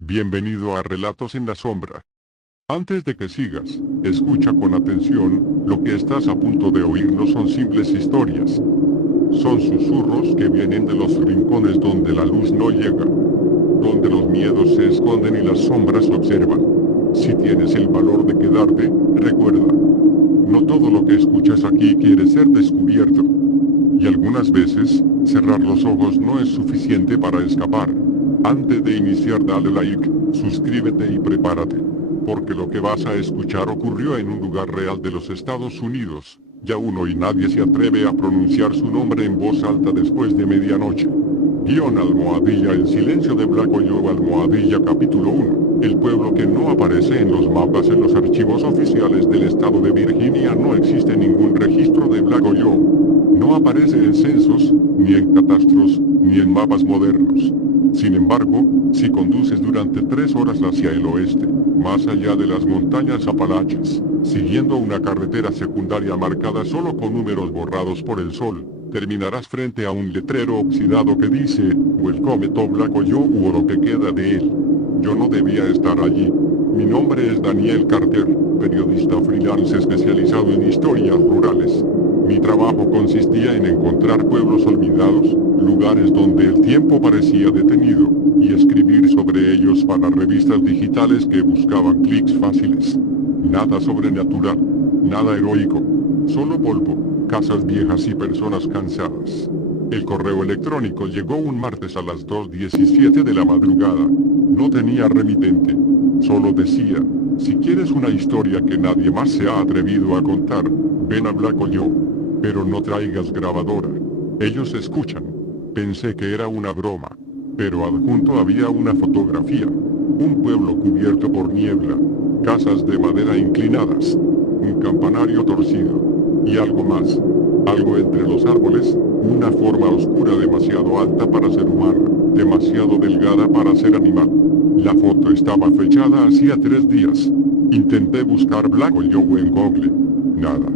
Bienvenido a Relatos en la Sombra. Antes de que sigas, escucha con atención, lo que estás a punto de oír no son simples historias. Son susurros que vienen de los rincones donde la luz no llega, donde los miedos se esconden y las sombras observan. Si tienes el valor de quedarte, recuerda, no todo lo que escuchas aquí quiere ser descubierto. Y algunas veces, cerrar los ojos no es suficiente para escapar. Antes de iniciar, dale like, suscríbete y prepárate, porque lo que vas a escuchar ocurrió en un lugar real de los Estados Unidos. Ya uno y nadie se atreve a pronunciar su nombre en voz alta después de medianoche. _ El silencio de Black Hoyo _ capítulo 1. El pueblo que no aparece en los mapas. En los archivos oficiales del estado de Virginia no existe ningún registro de Black Hoyo. No aparece en censos, ni en catastros, ni en mapas modernos. Sin embargo, si conduces durante 3 horas hacia el oeste, más allá de las montañas Apalaches, siguiendo una carretera secundaria marcada solo con números borrados por el sol, terminarás frente a un letrero oxidado que dice, Welcome to Black Hoyo, o lo que queda de él. Yo no debía estar allí. Mi nombre es Daniel Carter, periodista freelance especializado en historias rurales. Mi trabajo consistía en encontrar pueblos olvidados, lugares donde el tiempo parecía detenido, y escribir sobre ellos para revistas digitales que buscaban clics fáciles. Nada sobrenatural, nada heroico, solo polvo, casas viejas y personas cansadas. El correo electrónico llegó un martes a las 2:17 de la madrugada. No tenía remitente. Solo decía, si quieres una historia que nadie más se ha atrevido a contar, ven a Black Hoyo. Pero no traigas grabadora. Ellos escuchan. Pensé que era una broma. Pero adjunto había una fotografía. Un pueblo cubierto por niebla. Casas de madera inclinadas. Un campanario torcido. Y algo más. Algo entre los árboles. Una forma oscura demasiado alta para ser humana. Demasiado delgada para ser animal. La foto estaba fechada hacía 3 días. Intenté buscar Black Hoyo en Google. Nada.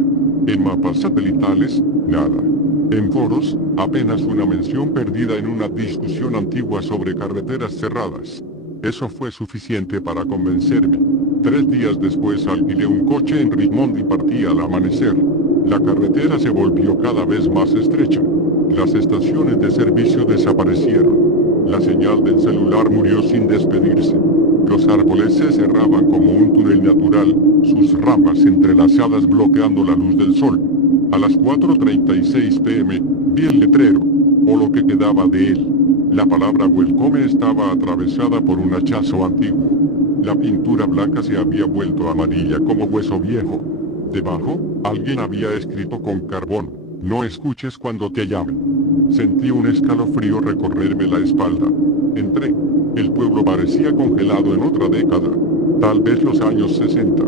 En mapas satelitales, nada. En foros, apenas una mención perdida en una discusión antigua sobre carreteras cerradas. Eso fue suficiente para convencerme. 3 días después alquilé un coche en Richmond y partí al amanecer. La carretera se volvió cada vez más estrecha. Las estaciones de servicio desaparecieron. La señal del celular murió sin despedirse. Los árboles se cerraban como un túnel natural, sus ramas entrelazadas bloqueando la luz del sol. A las 4:36 p.m., vi el letrero, o lo que quedaba de él. La palabra Welcome estaba atravesada por un hachazo antiguo. La pintura blanca se había vuelto amarilla como hueso viejo. Debajo, alguien había escrito con carbón, no escuches cuando te llamen. Sentí un escalofrío recorrerme la espalda. Entré. El pueblo parecía congelado en otra década, tal vez los años 60.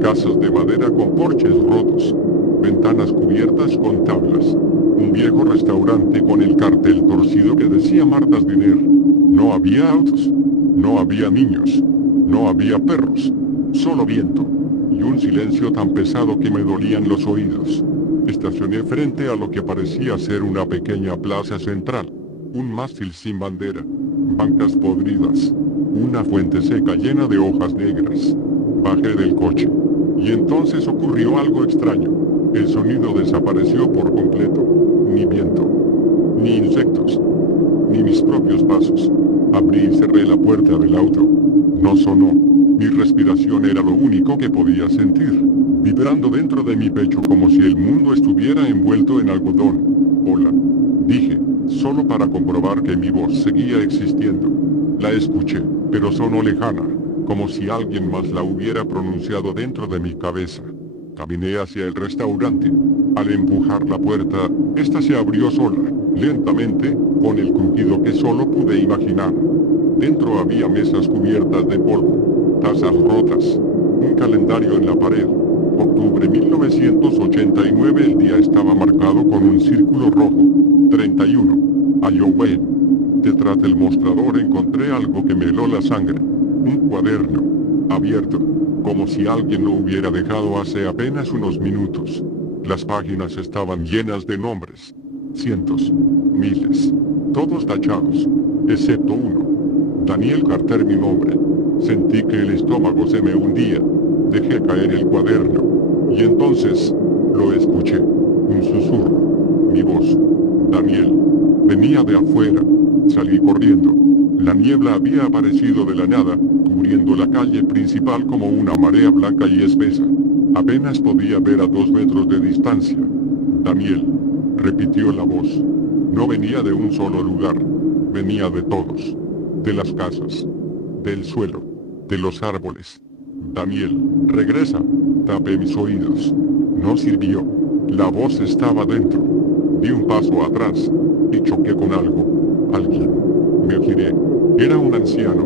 Casas de madera con porches rotos, ventanas cubiertas con tablas, un viejo restaurante con el cartel torcido que decía Martha's Diner. No había autos, no había niños, no había perros, solo viento, y un silencio tan pesado que me dolían los oídos. Estacioné frente a lo que parecía ser una pequeña plaza central, un mástil sin bandera, bancas podridas, una fuente seca llena de hojas negras. Bajé del coche. Y entonces ocurrió algo extraño. El sonido desapareció por completo. Ni viento, ni insectos, ni mis propios pasos. Abrí y cerré la puerta del auto. No sonó. Mi respiración era lo único que podía sentir, vibrando dentro de mi pecho como si el mundo estuviera envuelto en algodón. Hola, dije, solo para comprobar que mi voz seguía existiendo. La escuché, pero sonó lejana, como si alguien más la hubiera pronunciado dentro de mi cabeza. Caminé hacia el restaurante. Al empujar la puerta, esta se abrió sola, lentamente, con el crujido que solo pude imaginar. Dentro había mesas cubiertas de polvo, tazas rotas, un calendario en la pared. Octubre 1989. El día estaba marcado con un círculo rojo. 31. Halloween. Detrás del mostrador encontré algo que me heló la sangre. Un cuaderno, abierto, como si alguien lo hubiera dejado hace apenas unos minutos. Las páginas estaban llenas de nombres. Cientos, miles, todos tachados, excepto uno. Daniel Carter mi nombre. Sentí que el estómago se me hundía. Dejé caer el cuaderno. Y entonces, lo escuché. Un susurro. Mi voz. Daniel. Venía de afuera. Salí corriendo. La niebla había aparecido de la nada, cubriendo la calle principal como una marea blanca y espesa. Apenas podía ver a 2 metros de distancia. Daniel. Repitió la voz. No venía de un solo lugar. Venía de todos. De las casas. Del suelo. De los árboles. Daniel, regresa. Tapé mis oídos. No sirvió. La voz estaba dentro. Di un paso atrás. Y choqué con algo. Alguien. Me giré. Era un anciano.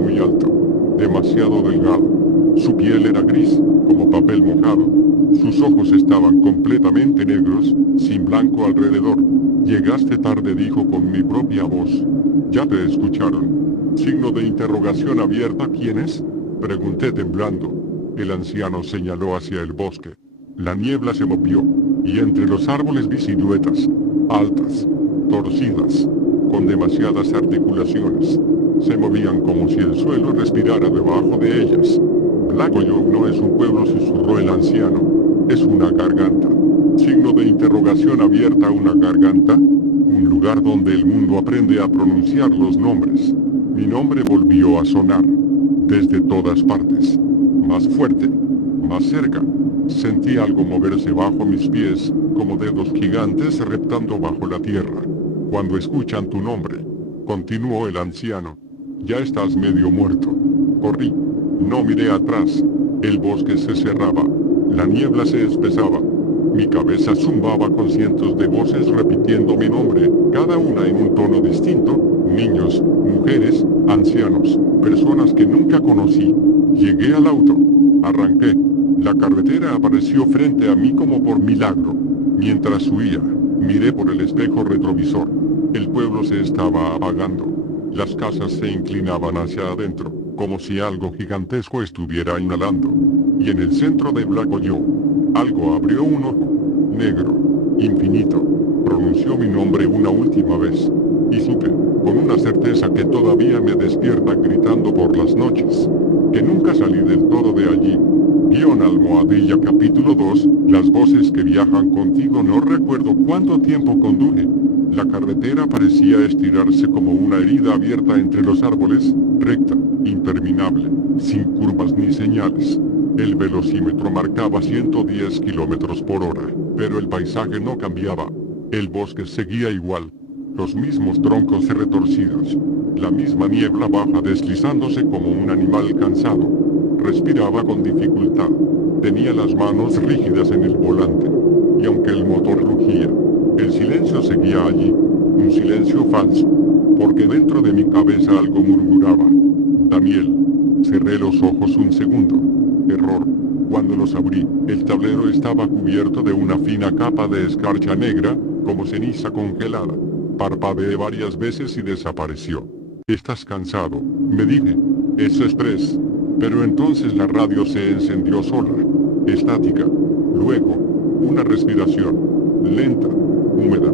Muy alto. Demasiado delgado. Su piel era gris, como papel mojado. Sus ojos estaban completamente negros, sin blanco alrededor. Llegaste tarde, dijo con mi propia voz. Ya te escucharon. Signo de interrogación abierta. ¿Quién es? Pregunté temblando. El anciano señaló hacia el bosque. La niebla se movió, y entre los árboles vi siluetas, altas, torcidas, con demasiadas articulaciones. Se movían como si el suelo respirara debajo de ellas. Black Oyo no es un pueblo, susurró el anciano. Es una garganta. Signo de interrogación abierta. ¿Una garganta? Un lugar donde el mundo aprende a pronunciar los nombres. Mi nombre volvió a sonar. Desde todas partes. Más fuerte. Más cerca. Sentí algo moverse bajo mis pies, como dedos gigantes reptando bajo la tierra. Cuando escuchan tu nombre, continuó el anciano. Ya estás medio muerto. Corrí. No miré atrás. El bosque se cerraba. La niebla se espesaba. Mi cabeza zumbaba con cientos de voces repitiendo mi nombre, cada una en un tono distinto. Niños, mujeres, ancianos, personas que nunca conocí. Llegué al auto. Arranqué. La carretera apareció frente a mí como por milagro. Mientras huía, miré por el espejo retrovisor. El pueblo se estaba apagando. Las casas se inclinaban hacia adentro, como si algo gigantesco estuviera inhalando. Y en el centro de Black Oyo, algo abrió un ojo, negro, infinito. Pronunció mi nombre una última vez. Y supe, con una certeza que todavía me despierta gritando por las noches, que nunca salí del todo de allí. _almohadilla capítulo 2, las voces que viajan contigo. No recuerdo cuánto tiempo conduje. La carretera parecía estirarse como una herida abierta entre los árboles, recta, interminable, sin curvas ni señales. El velocímetro marcaba 110 kilómetros por hora, pero el paisaje no cambiaba. El bosque seguía igual. Los mismos troncos retorcidos. La misma niebla baja deslizándose como un animal cansado. Respiraba con dificultad. Tenía las manos rígidas en el volante. Y aunque el motor rugía, el silencio seguía allí. Un silencio falso. Porque dentro de mi cabeza algo murmuraba. Daniel. Cerré los ojos un segundo. Error. Cuando los abrí, el tablero estaba cubierto de una fina capa de escarcha negra, como ceniza congelada. Parpadeé varias veces y desapareció. ¿Estás cansado?, me dije. Es estrés. Pero entonces la radio se encendió sola. Estática. Luego, una respiración. Lenta. Húmeda.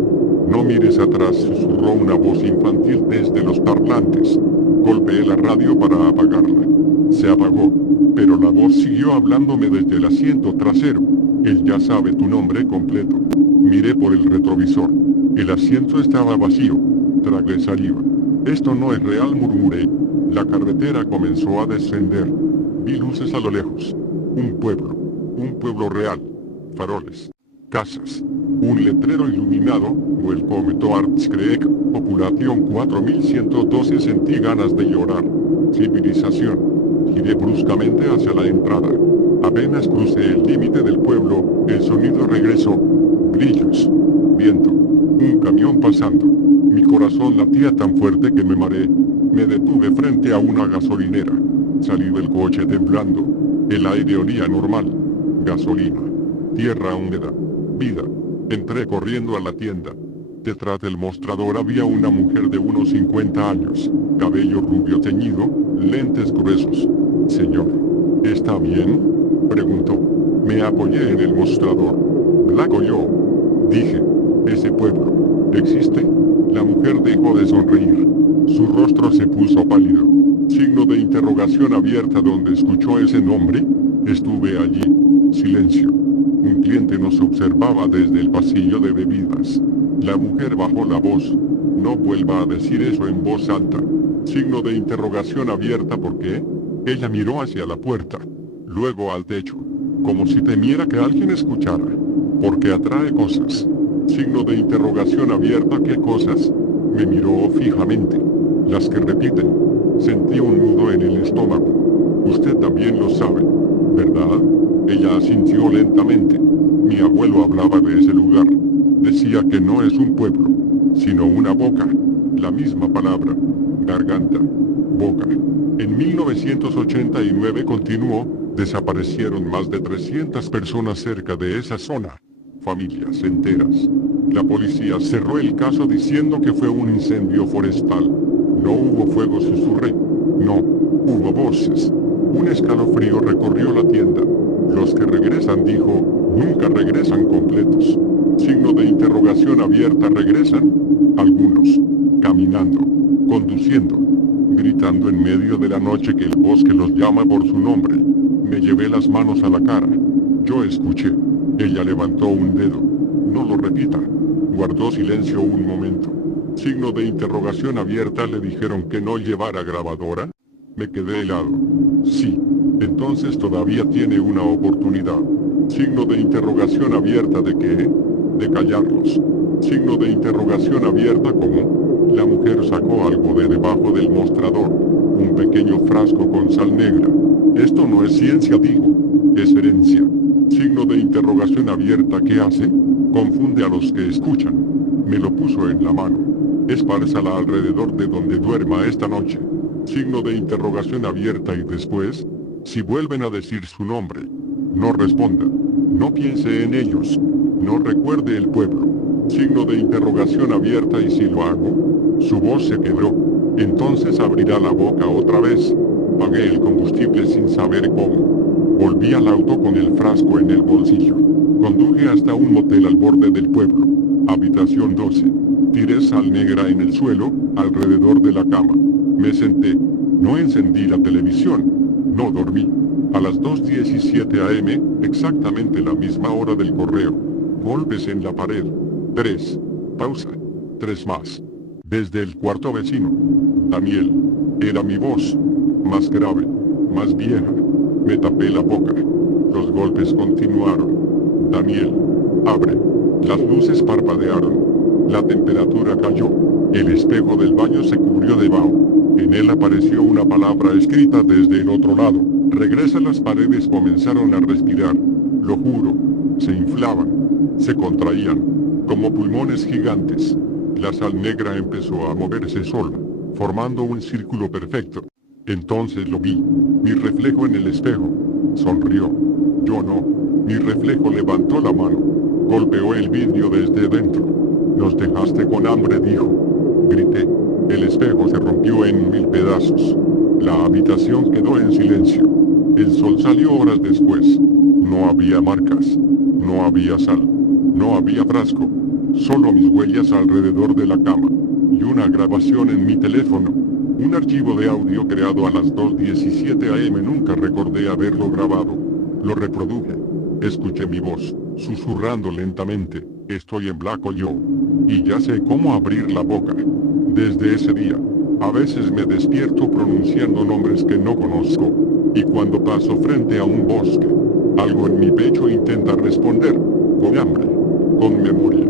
No mires atrás, susurró una voz infantil desde los parlantes. Golpeé la radio para apagarla. Se apagó. Pero la voz siguió hablándome desde el asiento trasero. Él ya sabe tu nombre completo. Miré por el retrovisor. El asiento estaba vacío. Tragué saliva. Esto no es real, murmuré. La carretera comenzó a descender. Vi luces a lo lejos. Un pueblo real. Faroles. Casas. Un letrero iluminado. Welcome to Artscreek, populación 4112. Sentí ganas de llorar. Civilización. Giré bruscamente hacia la entrada. Apenas crucé el límite del pueblo, el sonido regresó. Grillos. Viento. Un camión pasando. Mi corazón latía tan fuerte que me mareé. Me detuve frente a una gasolinera. Salí del coche temblando. El aire olía normal. Gasolina. Tierra húmeda. Vida. Entré corriendo a la tienda. Detrás del mostrador había una mujer de unos 50 años. Cabello rubio teñido, lentes gruesos. Señor, ¿está bien?, preguntó. Me apoyé en el mostrador. Black Oyo, dije. Ese pueblo, ¿existe? La mujer dejó de sonreír. Su rostro se puso pálido. Signo de interrogación abierta. ¿Dónde escuchó ese nombre? Estuve allí. Silencio. Un cliente nos observaba desde el pasillo de bebidas. La mujer bajó la voz. No vuelva a decir eso en voz alta. Signo de interrogación abierta. ¿Por qué? Ella miró hacia la puerta, luego al techo, como si temiera que alguien escuchara. Porque atrae cosas. Signo de interrogación abierta. ¿Qué cosas? Me miró fijamente. Las que repiten. Sentí un nudo en el estómago. Usted también lo sabe, ¿verdad? Ella asintió lentamente. Mi abuelo hablaba de ese lugar. Decía que no es un pueblo, sino una boca. La misma palabra. Garganta. Boca. En 1989 continuó, desaparecieron más de 300 personas cerca de esa zona. Familias enteras. La policía cerró el caso diciendo que fue un incendio forestal. No hubo fuego, susurré. No, hubo voces. Un escalofrío recorrió la tienda. Los que regresan, dijo, nunca regresan completos. Signo de interrogación abierta. ¿Regresan? Algunos. Caminando. Conduciendo. Gritando en medio de la noche que el bosque los llama por su nombre. Me llevé las manos a la cara. Yo escuché. Ella levantó un dedo. No lo repita. Guardó silencio un momento. Signo de interrogación abierta. ¿Le dijeron que no llevara grabadora? Me quedé helado. Sí. Entonces todavía tiene una oportunidad. Signo de interrogación abierta. ¿De qué? De callarlos. Signo de interrogación abierta. ¿Cómo? La mujer sacó algo de debajo del mostrador. Un pequeño frasco con sal negra. Esto no es ciencia, dijo. Es herencia. Signo de interrogación abierta. ¿Qué hace? Confunde a los que escuchan. Me lo puso en la mano. Espárzala alrededor de donde duerma esta noche. Signo de interrogación abierta. ¿Y después? Si vuelven a decir su nombre, no responda. No piense en ellos. No recuerde el pueblo. Signo de interrogación abierta. ¿Y si lo hago? Su voz se quebró. Entonces abrirá la boca otra vez. Pagué el combustible sin saber cómo. Volví al auto con el frasco en el bolsillo. Conduje hasta un motel al borde del pueblo. Habitación 12. Tiré sal negra en el suelo, alrededor de la cama. Me senté. No encendí la televisión. No dormí. A las 2:17 am, exactamente la misma hora del correo. Golpes en la pared. 3. Pausa. 3 más. Desde el cuarto vecino. Daniel. Era mi voz. Más grave. Más vieja. Me tapé la boca. Los golpes continuaron. Daniel. Abre. Las luces parpadearon. La temperatura cayó. El espejo del baño se cubrió de vaho. En él apareció una palabra escrita desde el otro lado. Regresa. Las paredes comenzaron a respirar. Lo juro. Se inflaban. Se contraían. Como pulmones gigantes. La sal negra empezó a moverse sola, formando un círculo perfecto. Entonces lo vi. Mi reflejo en el espejo. Sonrió. Yo no. Mi reflejo levantó la mano. Golpeó el vidrio desde dentro. Nos dejaste con hambre, dijo. Grité. El espejo se rompió en 1000 pedazos. La habitación quedó en silencio. El sol salió horas después. No había marcas. No había sal. No había frasco. Solo mis huellas alrededor de la cama. Y una grabación en mi teléfono. Un archivo de audio creado a las 2:17 am. Nunca recordé haberlo grabado. Lo reproduje. Escuché mi voz, susurrando lentamente. Estoy en blanco yo. Y ya sé cómo abrir la boca. Desde ese día, a veces me despierto pronunciando nombres que no conozco. Y cuando paso frente a un bosque, algo en mi pecho intenta responder. Con hambre. Con memoria.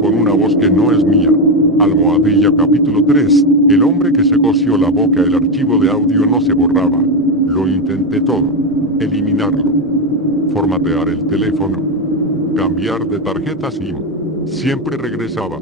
Con una voz que no es mía. Almohadilla capítulo 3. El hombre que se cosió la boca. El archivo de audio no se borraba. Lo intenté todo. Eliminarlo. Formatear el teléfono. Cambiar de tarjeta SIM. Siempre regresaba.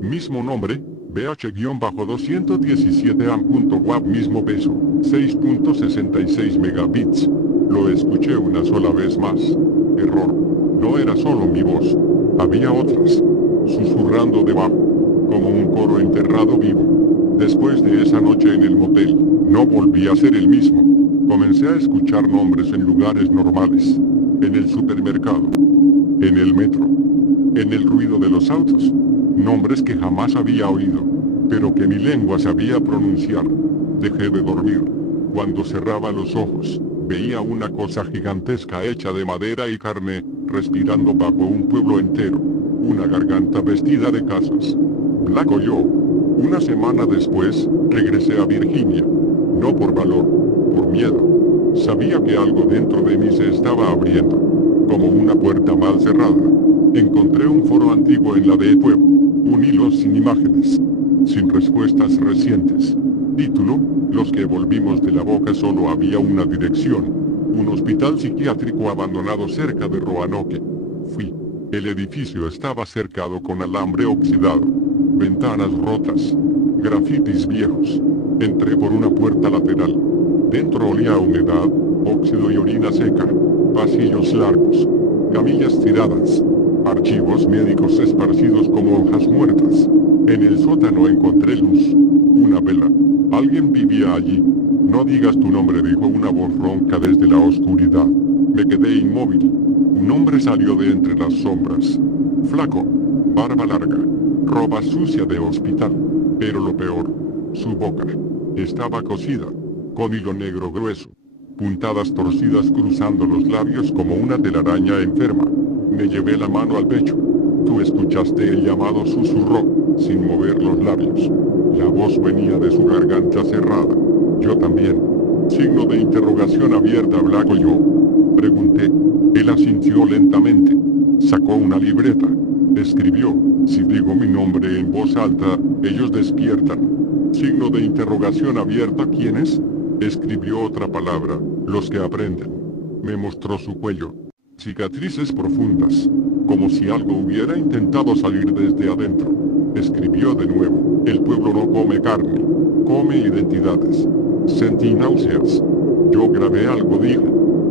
Mismo nombre, BH-217am.wap. Mismo peso, 6.66 megabits. Lo escuché una sola vez más. Error. No era solo mi voz. Había otras. Susurrando debajo. Como un coro enterrado vivo. Después de esa noche en el motel, no volví a ser el mismo. Comencé a escuchar nombres en lugares normales. En el supermercado. En el metro. En el ruido de los autos. Nombres que jamás había oído. pero que mi lengua sabía pronunciar. Dejé de dormir. Cuando cerraba los ojos, veía una cosa gigantesca hecha de madera y carne, respirando bajo un pueblo entero. Una garganta vestida de casas. Black o yo. Una semana después, regresé a Virginia. No por valor, por miedo. Sabía que algo dentro de mí se estaba abriendo. Como una puerta mal cerrada. Encontré un foro antiguo en la Deep Web. Un hilo sin imágenes. Sin respuestas recientes. Título: Los que volvimos de la boca. Solo había una dirección. Un hospital psiquiátrico abandonado cerca de Roanoke. Fui. El edificio estaba cercado con alambre oxidado. Ventanas rotas. Grafitis viejos. Entré por una puerta lateral. Dentro olía a humedad, óxido y orina seca. Pasillos largos. Camillas tiradas. Archivos médicos esparcidos como hojas muertas. En el sótano encontré luz. Una vela. Alguien vivía allí. No digas tu nombre, dijo una voz ronca desde la oscuridad. Me quedé inmóvil. Un hombre salió de entre las sombras. Flaco. Barba larga. Ropa sucia de hospital. Pero lo peor, su boca. Estaba cosida. Con hilo negro grueso. Puntadas torcidas cruzando los labios como una telaraña enferma. Me llevé la mano al pecho. Tú escuchaste el llamado, susurró, sin mover los labios. La voz venía de su garganta cerrada. Yo también. Signo de interrogación abierta. Black o yo. Pregunté. Él asintió lentamente. Sacó una libreta. Escribió. Si digo mi nombre en voz alta, ellos despiertan. Signo de interrogación abierta. ¿Quiénes? Escribió otra palabra. Los que aprenden. Me mostró su cuello. Cicatrices profundas. Como si algo hubiera intentado salir desde adentro. Escribió de nuevo. El pueblo no come carne. Come identidades. Sentí náuseas. Yo grabé algo, dije.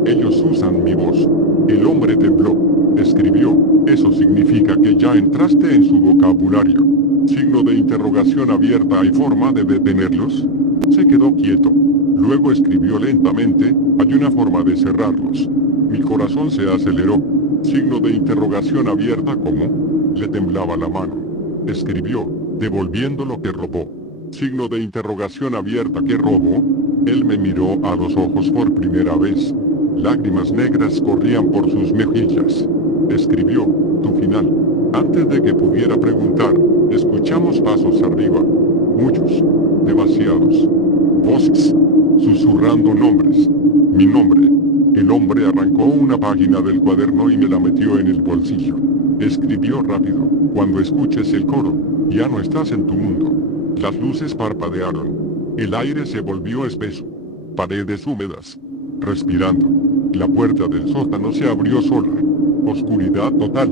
Ellos usan mi voz. El hombre tembló. Escribió. Eso significa que ya entraste en su vocabulario. Signo de interrogación abierta. ¿Hay forma de detenerlos? Se quedó quieto. Luego escribió lentamente. Hay una forma de cerrarlos. Mi corazón se aceleró. Signo de interrogación abierta. ¿Cómo? Le temblaba la mano. Escribió, devolviendo lo que robó. Signo de interrogación abierta. ¿Qué robó? Él me miró a los ojos por primera vez. Lágrimas negras corrían por sus mejillas. Escribió, tu final. Antes de que pudiera preguntar, escuchamos pasos arriba. Muchos. Demasiados. Voces. Susurrando nombres. Mi nombre. El hombre arrancó una página del cuaderno y me la metió en el bolsillo. Escribió rápido. Cuando escuches el coro, ya no estás en tu mundo. Las luces parpadearon. El aire se volvió espeso. Paredes húmedas. Respirando. La puerta del sótano se abrió sola. Oscuridad total.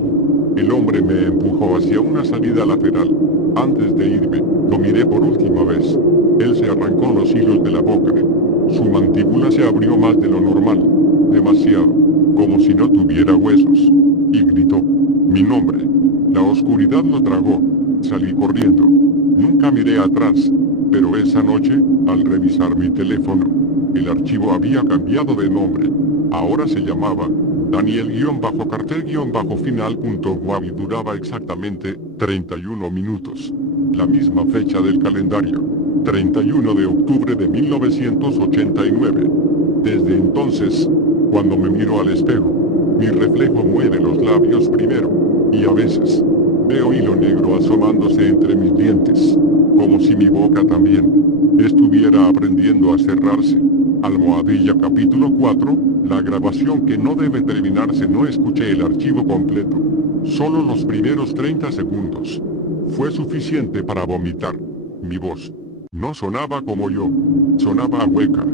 El hombre me empujó hacia una salida lateral. Antes de irme, lo miré por última vez. Él se arrancó los hilos de la boca. Su mandíbula se abrió más de lo normal. Demasiado. Como si no tuviera huesos. Y gritó. Mi nombre. La oscuridad lo tragó. Salí corriendo. Nunca miré atrás. Pero esa noche, al revisar mi teléfono, el archivo había cambiado de nombre. Ahora se llamaba Daniel-cartel-final.wav y duraba exactamente 31 minutos. La misma fecha del calendario. 31 de octubre de 1989. Desde entonces, cuando me miro al espejo, mi reflejo mueve los labios primero, y a veces, veo hilo negro asomándose entre mis dientes, como si mi boca también estuviera aprendiendo a cerrarse. Almohadilla capítulo 4, la grabación que no debe terminarse. No escuché el archivo completo, solo los primeros 30 segundos. Fue suficiente para vomitar. Mi voz no sonaba como yo, sonaba hueca,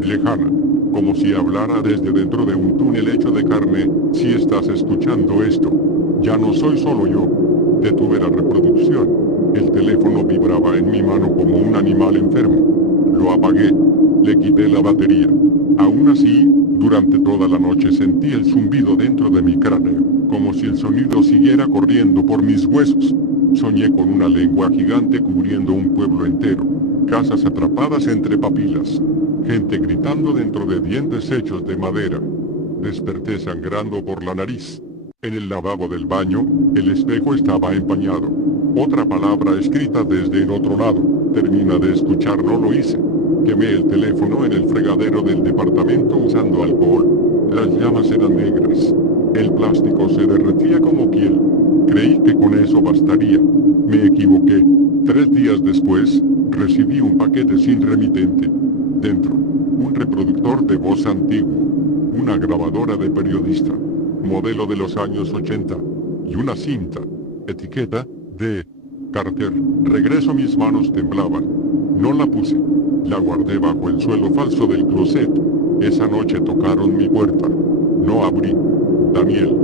lejana, como si hablara desde dentro de un túnel hecho de carne. Si estás escuchando esto, ya no soy solo yo. Detuve la reproducción. El teléfono vibraba en mi mano como un animal enfermo. Lo apagué. Le quité la batería. Aún así, durante toda la noche sentí el zumbido dentro de mi cráneo, como si el sonido siguiera corriendo por mis huesos. Soñé con una lengua gigante cubriendo un pueblo entero. Casas atrapadas entre papilas. Gente gritando dentro de dientes hechos de madera. Desperté sangrando por la nariz. En el lavabo del baño, el espejo estaba empañado. Otra palabra escrita desde el otro lado. Termina de escuchar, no lo hice. Quemé el teléfono en el fregadero del departamento usando alcohol. Las llamas eran negras. El plástico se derretía como piel. Creí que con eso bastaría. Me equivoqué. 3 días después, recibí un paquete sin remitente. Dentro, un reproductor de voz antiguo, una grabadora de periodista, modelo de los años 80, y una cinta, etiqueta, de Carter. Regreso, mis manos temblaban. No la puse. La guardé bajo el suelo falso del closet. Esa noche tocaron mi puerta. No abrí. Daniel.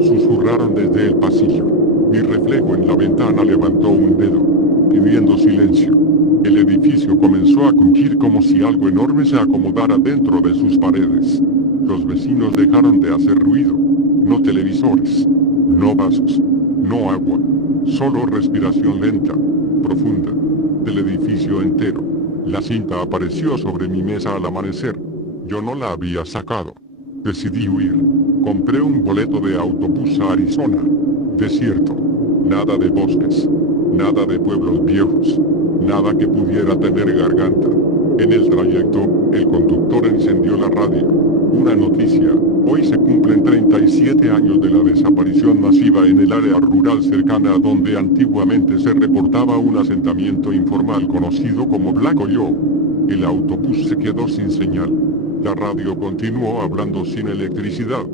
Susurraron desde el pasillo. Mi reflejo en la ventana levantó un dedo, pidiendo silencio. El edificio comenzó a crujir como si algo enorme se acomodara dentro de sus paredes. Los vecinos dejaron de hacer ruido. No televisores. No vasos. No agua. Solo respiración lenta, profunda, del edificio entero. La cinta apareció sobre mi mesa al amanecer. Yo no la había sacado. Decidí huir. Compré un boleto de autobús a Arizona. Desierto. Nada de bosques. Nada de pueblos viejos. Nada que pudiera tener garganta. En el trayecto, el conductor encendió la radio. Una noticia. Hoy se cumplen 37 años de la desaparición masiva en el área rural cercana a donde antiguamente se reportaba un asentamiento informal conocido como Black Hoyo. El autobús se quedó sin señal. La radio continuó hablando sin electricidad.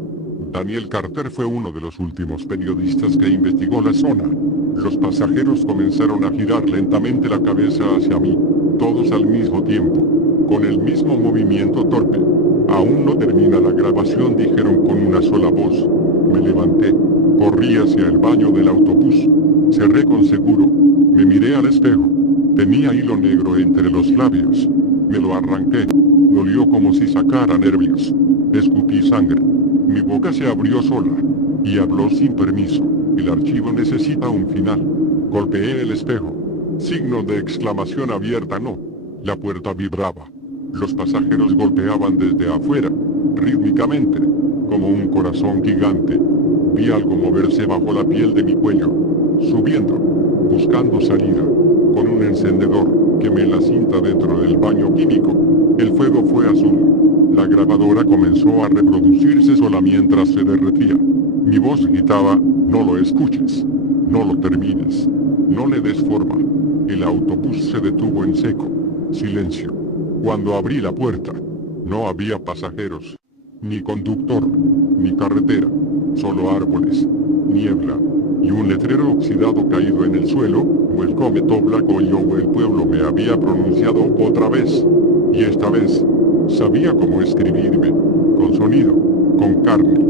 Daniel Carter fue uno de los últimos periodistas que investigó la zona. Los pasajeros comenzaron a girar lentamente la cabeza hacia mí, todos al mismo tiempo, con el mismo movimiento torpe. Aún no termina la grabación, dijeron con una sola voz. Me levanté, corrí hacia el baño del autobús, cerré con seguro, me miré al espejo, tenía hilo negro entre los labios, me lo arranqué, dolió como si sacara nervios, escupí sangre, mi boca se abrió sola, y habló sin permiso, el archivo necesita un final, golpeé el espejo, signo de exclamación abierta no, la puerta vibraba. Los pasajeros golpeaban desde afuera, rítmicamente, como un corazón gigante. Vi algo moverse bajo la piel de mi cuello, subiendo, buscando salida. Con un encendedor, quemé la cinta dentro del baño químico. El fuego fue azul. La grabadora comenzó a reproducirse sola mientras se derretía. Mi voz gritaba, no lo escuches, no lo termines, no le des forma. El autobús se detuvo en seco. Silencio. Cuando abrí la puerta, no había pasajeros, ni conductor, ni carretera, solo árboles, niebla, y un letrero oxidado caído en el suelo. Welcome to Black Hoyo. El pueblo me había pronunciado otra vez, y esta vez, sabía cómo escribirme, con sonido, con carne,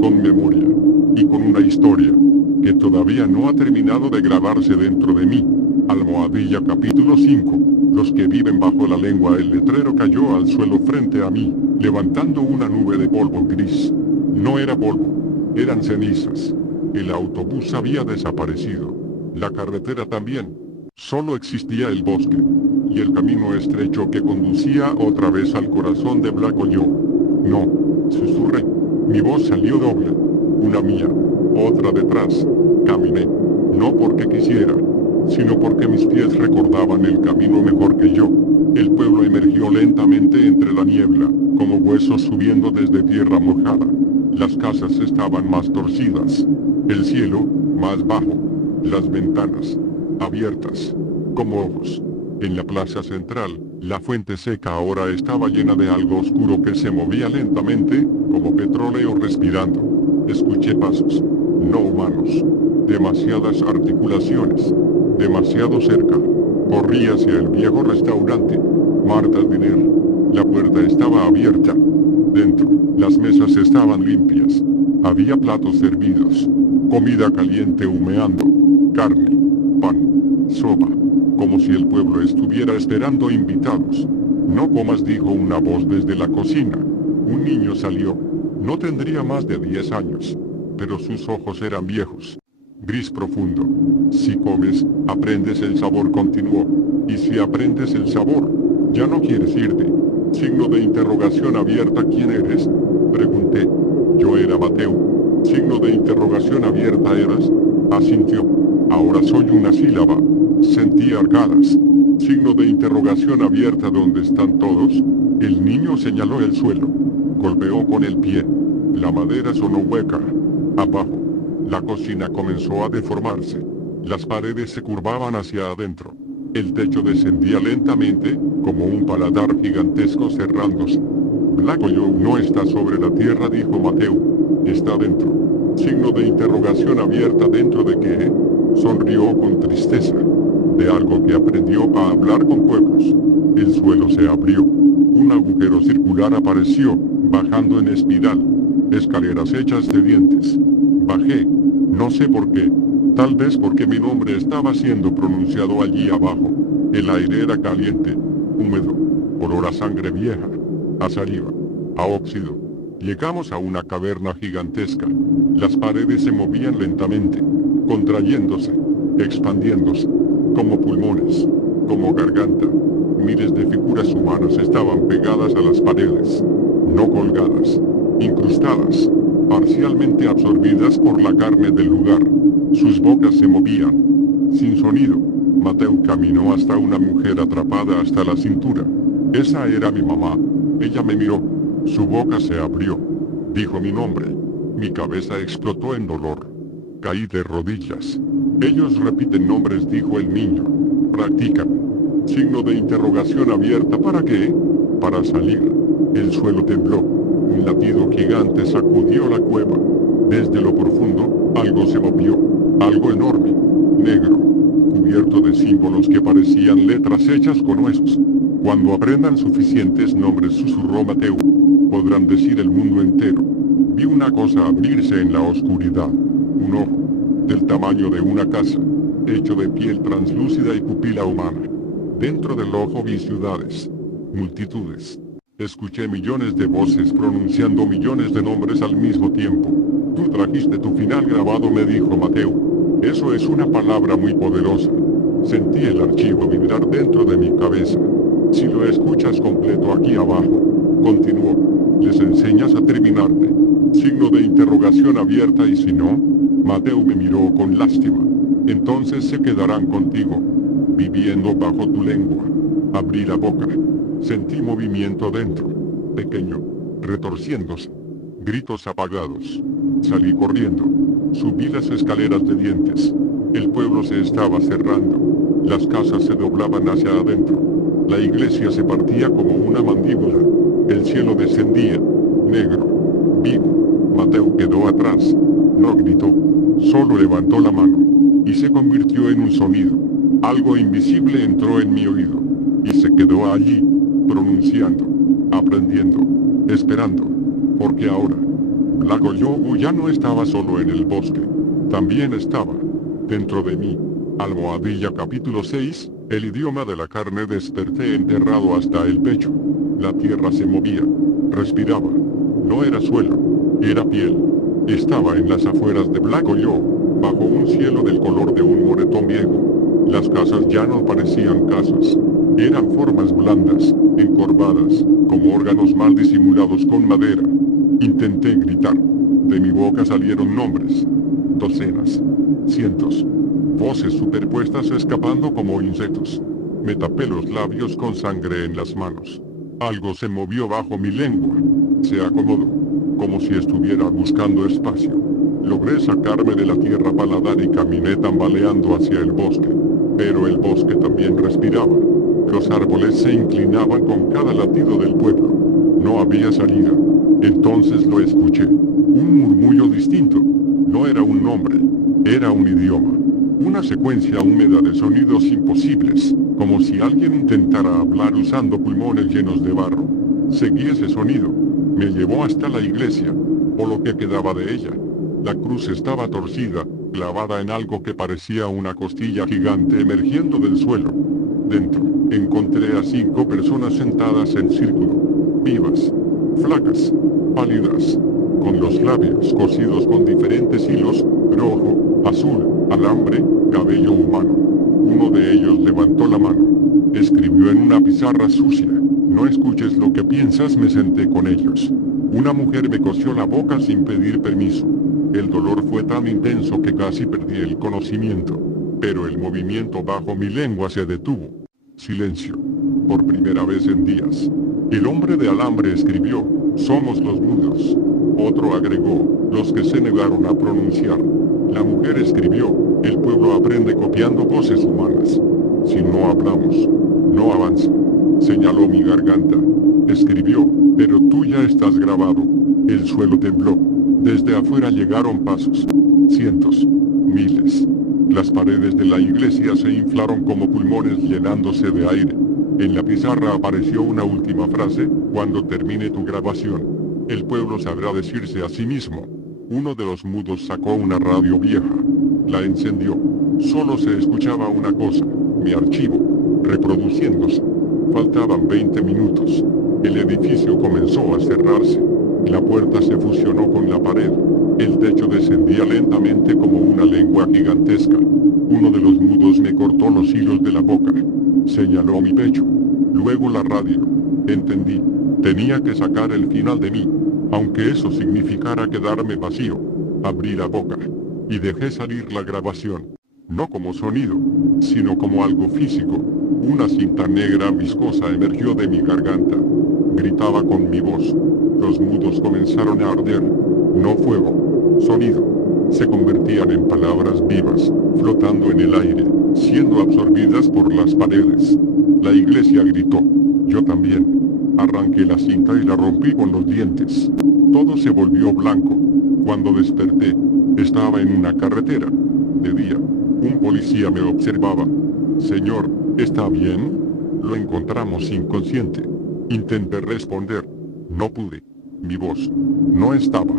con memoria, y con una historia, que todavía no ha terminado de grabarse dentro de mí. Almohadilla capítulo 5. Los que viven bajo la lengua. El letrero cayó al suelo frente a mí, levantando una nube de polvo gris. No era polvo, eran cenizas. El autobús había desaparecido. La carretera también. Solo existía el bosque, y el camino estrecho que conducía otra vez al corazón de Black Hoyo. No, susurré. Mi voz salió doble. Una mía, otra detrás. Caminé, no porque quisiera, sino porque mis pies recordaban el camino mejor que yo. El pueblo emergió lentamente entre la niebla, como huesos subiendo desde tierra mojada. Las casas estaban más torcidas, el cielo, más bajo, las ventanas, abiertas, como ojos. En la plaza central, la fuente seca ahora estaba llena de algo oscuro que se movía lentamente, como petróleo respirando. Escuché pasos, no humanos, demasiadas articulaciones. Demasiado cerca. Corrí hacia el viejo restaurante, Martha's Diner. La puerta estaba abierta. Dentro, las mesas estaban limpias. Había platos servidos. Comida caliente humeando. Carne, pan, sopa. Como si el pueblo estuviera esperando invitados. No comas, dijo una voz desde la cocina. Un niño salió. No tendría más de 10 años. Pero sus ojos eran viejos. Gris profundo. Si comes, aprendes el sabor, continuó. Y si aprendes el sabor, ya no quieres irte. Signo de interrogación abierta. ¿Quién eres? Pregunté. Yo era Mateo. Signo de interrogación abierta. ¿Eras? Asintió. Ahora soy una sílaba. Sentí arcadas. Signo de interrogación abierta. ¿Dónde están todos? El niño señaló el suelo. Golpeó con el pie. La madera sonó hueca. Abajo. La cocina comenzó a deformarse. Las paredes se curvaban hacia adentro. El techo descendía lentamente, como un paladar gigantesco cerrándose. Black Joe no está sobre la tierra, dijo Mateo. Está dentro. Signo de interrogación abierta. ¿Dentro de qué? Sonrió con tristeza. De algo que aprendió a hablar con pueblos. El suelo se abrió. Un agujero circular apareció, bajando en espiral. Escaleras hechas de dientes. Bajé. No sé por qué. Tal vez porque mi nombre estaba siendo pronunciado allí abajo. El aire era caliente, húmedo, olor a sangre vieja, a saliva, a óxido. Llegamos a una caverna gigantesca. Las paredes se movían lentamente, contrayéndose, expandiéndose, como pulmones, como garganta. Miles de figuras humanas estaban pegadas a las paredes, no colgadas, incrustadas, parcialmente absorbidas por la carne del lugar. Sus bocas se movían, sin sonido. Mateo caminó hasta una mujer atrapada hasta la cintura. Esa era mi mamá. Ella me miró. Su boca se abrió. Dijo mi nombre. Mi cabeza explotó en dolor. Caí de rodillas. Ellos repiten nombres, dijo el niño. Practican. Signo de interrogación abierta. ¿Para qué? Para salir. El suelo tembló. Un latido gigante sacudió la cueva. Desde lo profundo, algo se movió. Algo enorme. Negro. Cubierto de símbolos que parecían letras hechas con huesos. Cuando aprendan suficientes nombres, susurró Mateo, podrán decir el mundo entero. Vi una cosa abrirse en la oscuridad. Un ojo, del tamaño de una casa, hecho de piel translúcida y pupila humana. Dentro del ojo vi ciudades, multitudes. Escuché millones de voces pronunciando millones de nombres al mismo tiempo. Tú trajiste tu final grabado, me dijo Mateo. Eso es una palabra muy poderosa. Sentí el archivo vibrar dentro de mi cabeza. Si lo escuchas completo aquí abajo, continuó, les enseñas a terminarte. Signo de interrogación abierta. ¿Y si no? Mateo me miró con lástima. Entonces se quedarán contigo, viviendo bajo tu lengua. Abrí la boca. Sentí movimiento dentro, pequeño, retorciéndose. Gritos apagados. Salí corriendo. Subí las escaleras de dientes. El pueblo se estaba cerrando. Las casas se doblaban hacia adentro. La iglesia se partía como una mandíbula. El cielo descendía, negro, vivo. Mateo quedó atrás. No gritó, solo levantó la mano. Y se convirtió en un sonido. Algo invisible entró en mi oído. Y se quedó allí, pronunciando, aprendiendo, esperando. Porque ahora, Black Joe ya no estaba solo en el bosque. También estaba dentro de mí. Almohadilla capítulo 6. El idioma de la carne. Desperté enterrado hasta el pecho. La tierra se movía. Respiraba. No era suelo. Era piel. Estaba en las afueras de Black Joe, bajo un cielo del color de un moretón viejo. Las casas ya no parecían casas. Eran formas blandas, encorvadas, como órganos mal disimulados con madera. Intenté gritar. De mi boca salieron nombres. Docenas. Cientos. Voces superpuestas escapando como insectos. Me tapé los labios con sangre en las manos. Algo se movió bajo mi lengua. Se acomodó, como si estuviera buscando espacio. Logré sacarme de la tierra paladar y caminé tambaleando hacia el bosque. Pero el bosque también respiraba. Los árboles se inclinaban con cada latido del pueblo. No había salida. Entonces lo escuché. Un murmullo distinto. No era un nombre. Era un idioma. Una secuencia húmeda de sonidos imposibles, como si alguien intentara hablar usando pulmones llenos de barro. Seguí ese sonido. Me llevó hasta la iglesia, o lo que quedaba de ella. La cruz estaba torcida, clavada en algo que parecía una costilla gigante emergiendo del suelo. Dentro, encontré a 5 personas sentadas en círculo, vivas, flacas, pálidas, con los labios cosidos con diferentes hilos, rojo, azul, alambre, cabello humano. Uno de ellos levantó la mano. Escribió en una pizarra sucia. No escuches lo que piensas. Me senté con ellos. Una mujer me cosió la boca sin pedir permiso. El dolor fue tan intenso que casi perdí el conocimiento. pero el movimiento bajo mi lengua se detuvo. Silencio. Por primera vez en días. El hombre de alambre escribió, somos los mudos. Otro agregó, los que se negaron a pronunciar. La mujer escribió, el pueblo aprende copiando voces humanas. Si no hablamos, no avanza. Señaló mi garganta. Escribió, pero tú ya estás grabado. El suelo tembló. Desde afuera llegaron pasos. Cientos. Miles. Las paredes de la iglesia se inflaron como pulmones llenándose de aire. En la pizarra apareció una última frase, cuando termine tu grabación, el pueblo sabrá decirse a sí mismo. Uno de los mudos sacó una radio vieja. La encendió. Solo se escuchaba una cosa, mi archivo, reproduciéndose. Faltaban 20 minutos. El edificio comenzó a cerrarse. La puerta se fusionó con la pared. El techo descendía lentamente como una lengua gigantesca. Uno de los mudos me cortó los hilos de la boca. Señaló mi pecho. Luego la radio. Entendí. Tenía que sacar el final de mí, aunque eso significara quedarme vacío. Abrí la boca. Y dejé salir la grabación. No como sonido, sino como algo físico. Una cinta negra viscosa emergió de mi garganta. Gritaba con mi voz. Los mudos comenzaron a arder. No fuego, sonido. Se convertían en palabras vivas, flotando en el aire, siendo absorbidas por las paredes. La iglesia gritó. Yo también. Arranqué la cinta y la rompí con los dientes. Todo se volvió blanco. Cuando desperté, estaba en una carretera. De día, un policía me observaba. Señor, ¿está bien? Lo encontramos inconsciente. Intenté responder. No pude. Mi voz no estaba.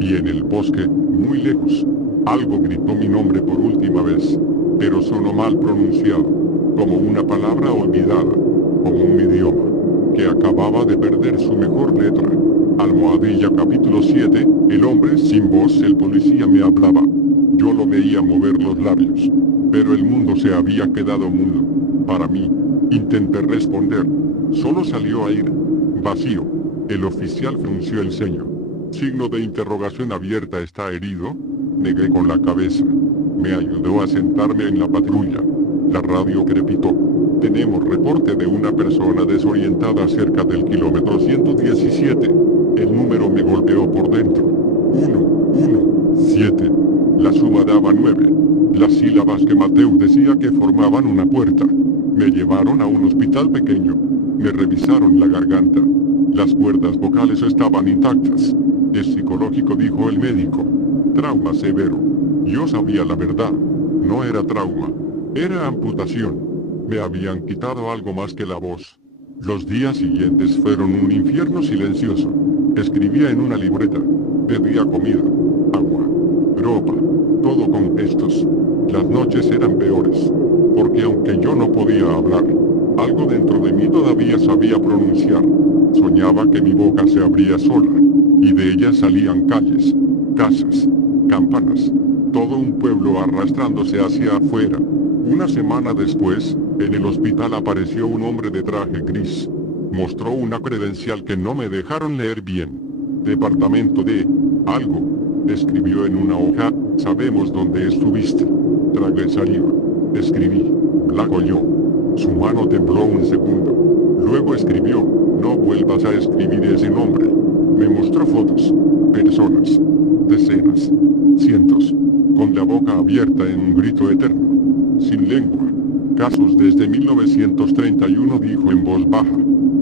Y en el bosque, muy lejos, algo gritó mi nombre por última vez, pero sonó mal pronunciado, como una palabra olvidada, como un idioma que acababa de perder su mejor letra. Almohadilla capítulo 7, el hombre sin voz. El policía me hablaba. Yo lo veía mover los labios, pero el mundo se había quedado mudo. Para mí, intenté responder. Solo salió aire. Vacío. El oficial frunció el ceño. Signo de interrogación abierta. ¿Está herido? Negué con la cabeza. Me ayudó a sentarme en la patrulla. La radio crepitó. Tenemos reporte de una persona desorientada cerca del kilómetro 117. El número me golpeó por dentro. 117. La suma daba 9. Las sílabas que Mateo decía que formaban una puerta. Me llevaron a un hospital pequeño. Me revisaron la garganta. Las cuerdas vocales estaban intactas. Es psicológico, dijo el médico. Trauma severo. Yo sabía la verdad. No era trauma. Era amputación. Me habían quitado algo más que la voz. Los días siguientes fueron un infierno silencioso. Escribía en una libreta. Pedía comida, agua, ropa, todo con gestos. Las noches eran peores, porque aunque yo no podía hablar, algo dentro de mí todavía sabía pronunciar. Soñaba que mi boca se abría sola, y de ella salían calles, casas, campanas, todo un pueblo arrastrándose hacia afuera. Una semana después, en el hospital apareció un hombre de traje gris. Mostró una credencial que no me dejaron leer bien. Departamento de... algo. Escribió en una hoja, sabemos dónde estuviste. Tragué saliva. Escribí, Blago yo. Su mano tembló un segundo. Luego escribió, no vuelvas a escribir ese nombre. Me mostró fotos. Personas. Decenas. Cientos. Con la boca abierta en un grito eterno. Sin lengua. Casos desde 1931, dijo en voz baja.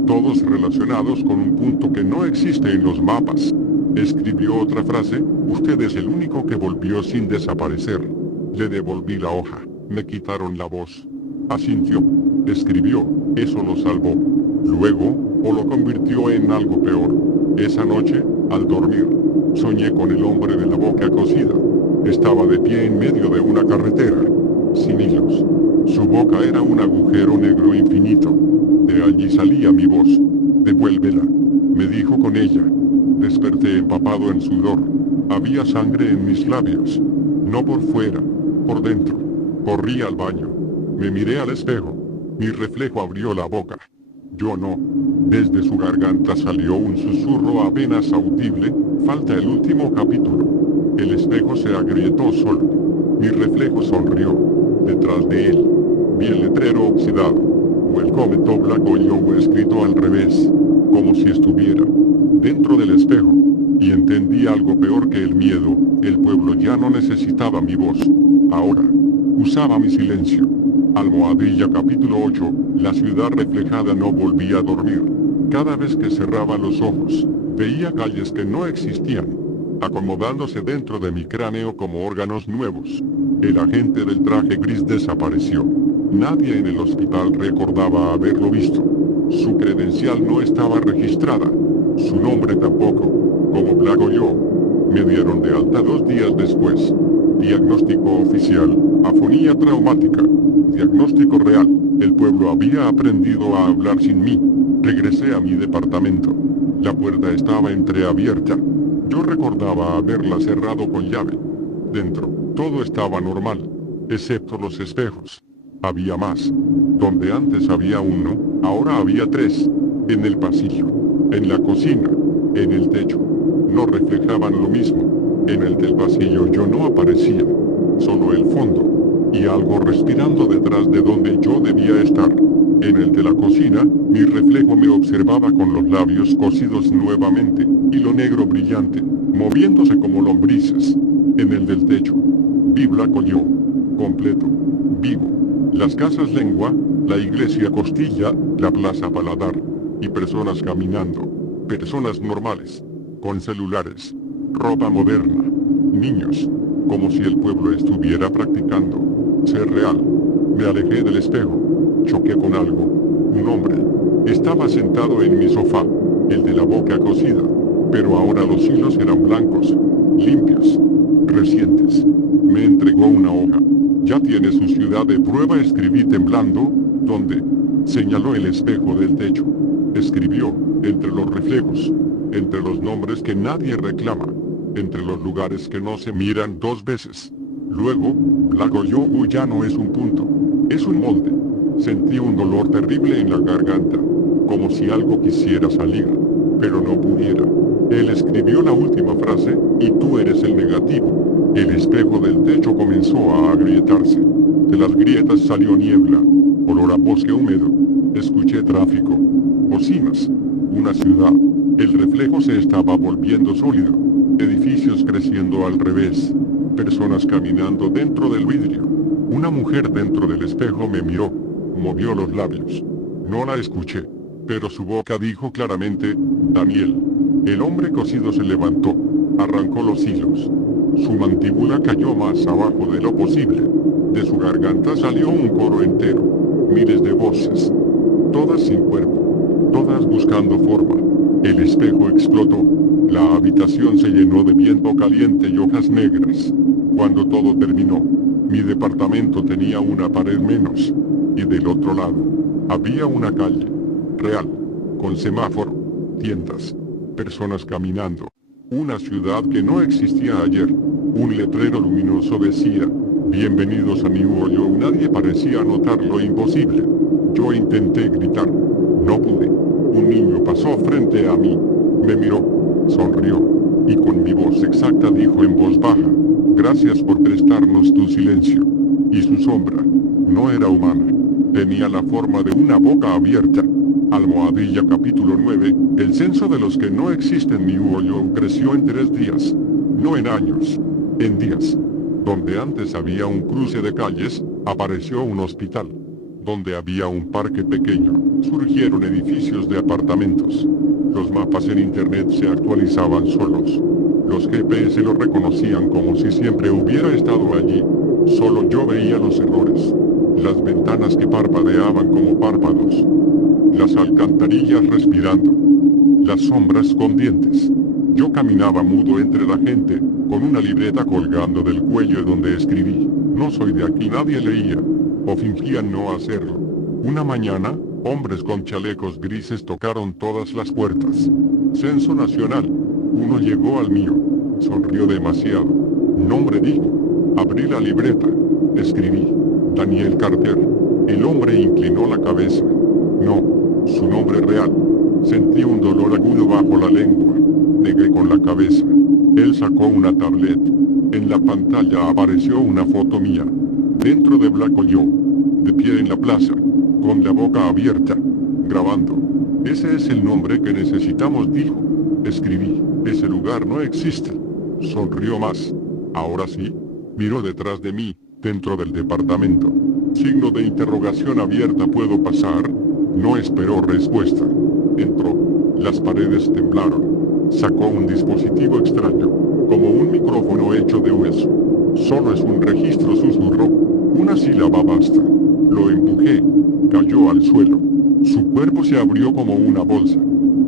Todos relacionados con un punto que no existe en los mapas. Escribió otra frase, usted es el único que volvió sin desaparecer. Le devolví la hoja, me quitaron la voz. Asintió. Escribió, eso lo salvó. Luego, o lo convirtió en algo peor. Esa noche, al dormir, soñé con el hombre de la boca cosida. Estaba de pie en medio de una carretera, sin hilos. Su boca era un agujero negro infinito. De allí salía mi voz. Devuélvela, me dijo con ella. Desperté empapado en sudor. Había sangre en mis labios. No por fuera, por dentro. Corrí al baño. Me miré al espejo. Mi reflejo abrió la boca. Yo no. Desde su garganta salió un susurro apenas audible. Falta el último capítulo. El espejo se agrietó solo. Mi reflejo sonrió. Detrás de él, vi el letrero oxidado. Welcome to Black Joe escrito al revés, como si estuviera dentro del espejo. Y entendí algo peor que el miedo, el pueblo ya no necesitaba mi voz. Ahora, usaba mi silencio. Almohadilla capítulo 8, la ciudad reflejada no volvía a dormir. Cada vez que cerraba los ojos, veía calles que no existían, acomodándose dentro de mi cráneo como órganos nuevos. El agente del traje gris desapareció. Nadie en el hospital recordaba haberlo visto. Su credencial no estaba registrada. Su nombre tampoco. Como Black Joe. Me dieron de alta 2 días después. Diagnóstico oficial, afonía traumática. Diagnóstico real, el pueblo había aprendido a hablar sin mí. Regresé a mi departamento. La puerta estaba entreabierta. Yo recordaba haberla cerrado con llave. Dentro, todo estaba normal, excepto los espejos. Había más. Donde antes había uno, ahora había 3. En el pasillo, en la cocina, en el techo. No reflejaban lo mismo. En el del pasillo yo no aparecía, solo el fondo, y algo respirando detrás de donde yo debía estar. En el de la cocina, mi reflejo me observaba con los labios cosidos nuevamente, hilo negro brillante, moviéndose como lombrices. En el del techo, vi Black Joe, completo, vivo. Las casas lengua, la iglesia costilla, la plaza paladar, y personas caminando, personas normales, con celulares, ropa moderna, niños, como si el pueblo estuviera practicando ser real. Me alejé del espejo, choqué con algo, un hombre, estaba sentado en mi sofá, el de la boca cosida, pero ahora los hilos eran blancos, limpios, recientes. Me entregó una hoja. Ya tiene su ciudad de prueba, escribí temblando. ¿Dónde? Señaló el espejo del techo. Escribió, entre los reflejos, entre los nombres que nadie reclama, entre los lugares que no se miran 2 veces. Luego, Black Joe ya no es un punto, es un molde. Sentí un dolor terrible en la garganta, como si algo quisiera salir, pero no pudiera. Él escribió la última frase, y tú eres el negativo. El espejo del techo comenzó a agrietarse. De las grietas salió niebla, olor a bosque húmedo. Escuché tráfico, bocinas, una ciudad. El reflejo se estaba volviendo sólido. Edificios creciendo al revés. Personas caminando dentro del vidrio. Una mujer dentro del espejo me miró, movió los labios. No la escuché, pero su boca dijo claramente, Daniel. El hombre cosido se levantó, arrancó los hilos. Su mandíbula cayó más abajo de lo posible. De su garganta salió un coro entero, miles de voces, todas sin cuerpo, todas buscando forma. El espejo explotó. La habitación se llenó de viento caliente y hojas negras. Cuando todo terminó, mi departamento tenía una pared menos, y del otro lado, había una calle, real, con semáforo, tiendas, personas caminando. Una ciudad que no existía ayer. Un letrero luminoso decía, bienvenidos a New Orleans. Nadie parecía notar lo imposible. Yo intenté gritar. No pude. Un niño pasó frente a mí. Me miró, sonrió, y con mi voz exacta dijo en voz baja, gracias por prestarnos tu silencio. Y su sombra, no era humana. Tenía la forma de una boca abierta. Almohadilla capítulo 9, el censo de los que no existen New Orleans creció en 3 días. No en años, en días. Donde antes había un cruce de calles, apareció un hospital. Donde había un parque pequeño, surgieron edificios de apartamentos. Los mapas en internet se actualizaban solos. Los GPS lo reconocían como si siempre hubiera estado allí. Solo yo veía los errores. Las ventanas que parpadeaban como párpados. Las alcantarillas respirando. Las sombras con dientes. Yo caminaba mudo entre la gente, con una libreta colgando del cuello donde escribí, no soy de aquí. Nadie leía, o fingían no hacerlo. Una mañana, hombres con chalecos grises tocaron todas las puertas. Censo nacional. Uno llegó al mío. Sonrió demasiado. Nombre dijo. Abrí la libreta. Escribí. Daniel Carter. El hombre inclinó la cabeza. No, su nombre real. Sentí un dolor agudo bajo la lengua. Negué con la cabeza. Él sacó una tablet. En la pantalla apareció una foto mía. dentro de Black Hole Joe, de pie en la plaza, con la boca abierta, grabando. Ese es el nombre que necesitamos, dijo. Escribí, ese lugar no existe. Sonrió más. Ahora sí. Miró detrás de mí, dentro del departamento. Signo de interrogación abierta, ¿puedo pasar? No esperó respuesta. Entró. Las paredes temblaron. Sacó un dispositivo extraño, como un micrófono hecho de hueso. Solo es un registro, susurró. Una sílaba basta. Lo empujé. Cayó al suelo. Su cuerpo se abrió como una bolsa.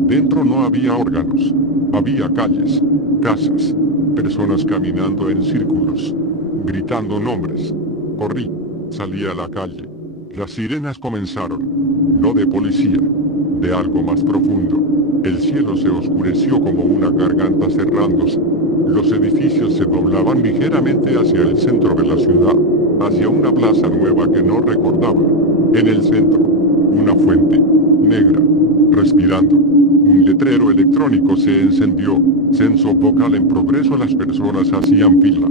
Dentro no había órganos. Había calles, casas, personas caminando en círculos, gritando nombres. Corrí. Salí a la calle. Las sirenas comenzaron. No de policía, de algo más profundo. El cielo se oscureció como una garganta cerrándose. Los edificios se doblaban ligeramente hacia el centro de la ciudad, hacia una plaza nueva que no recordaba. En el centro, una fuente, negra, respirando. Un letrero electrónico se encendió. Censo vocal en progreso. Las personas hacían fila,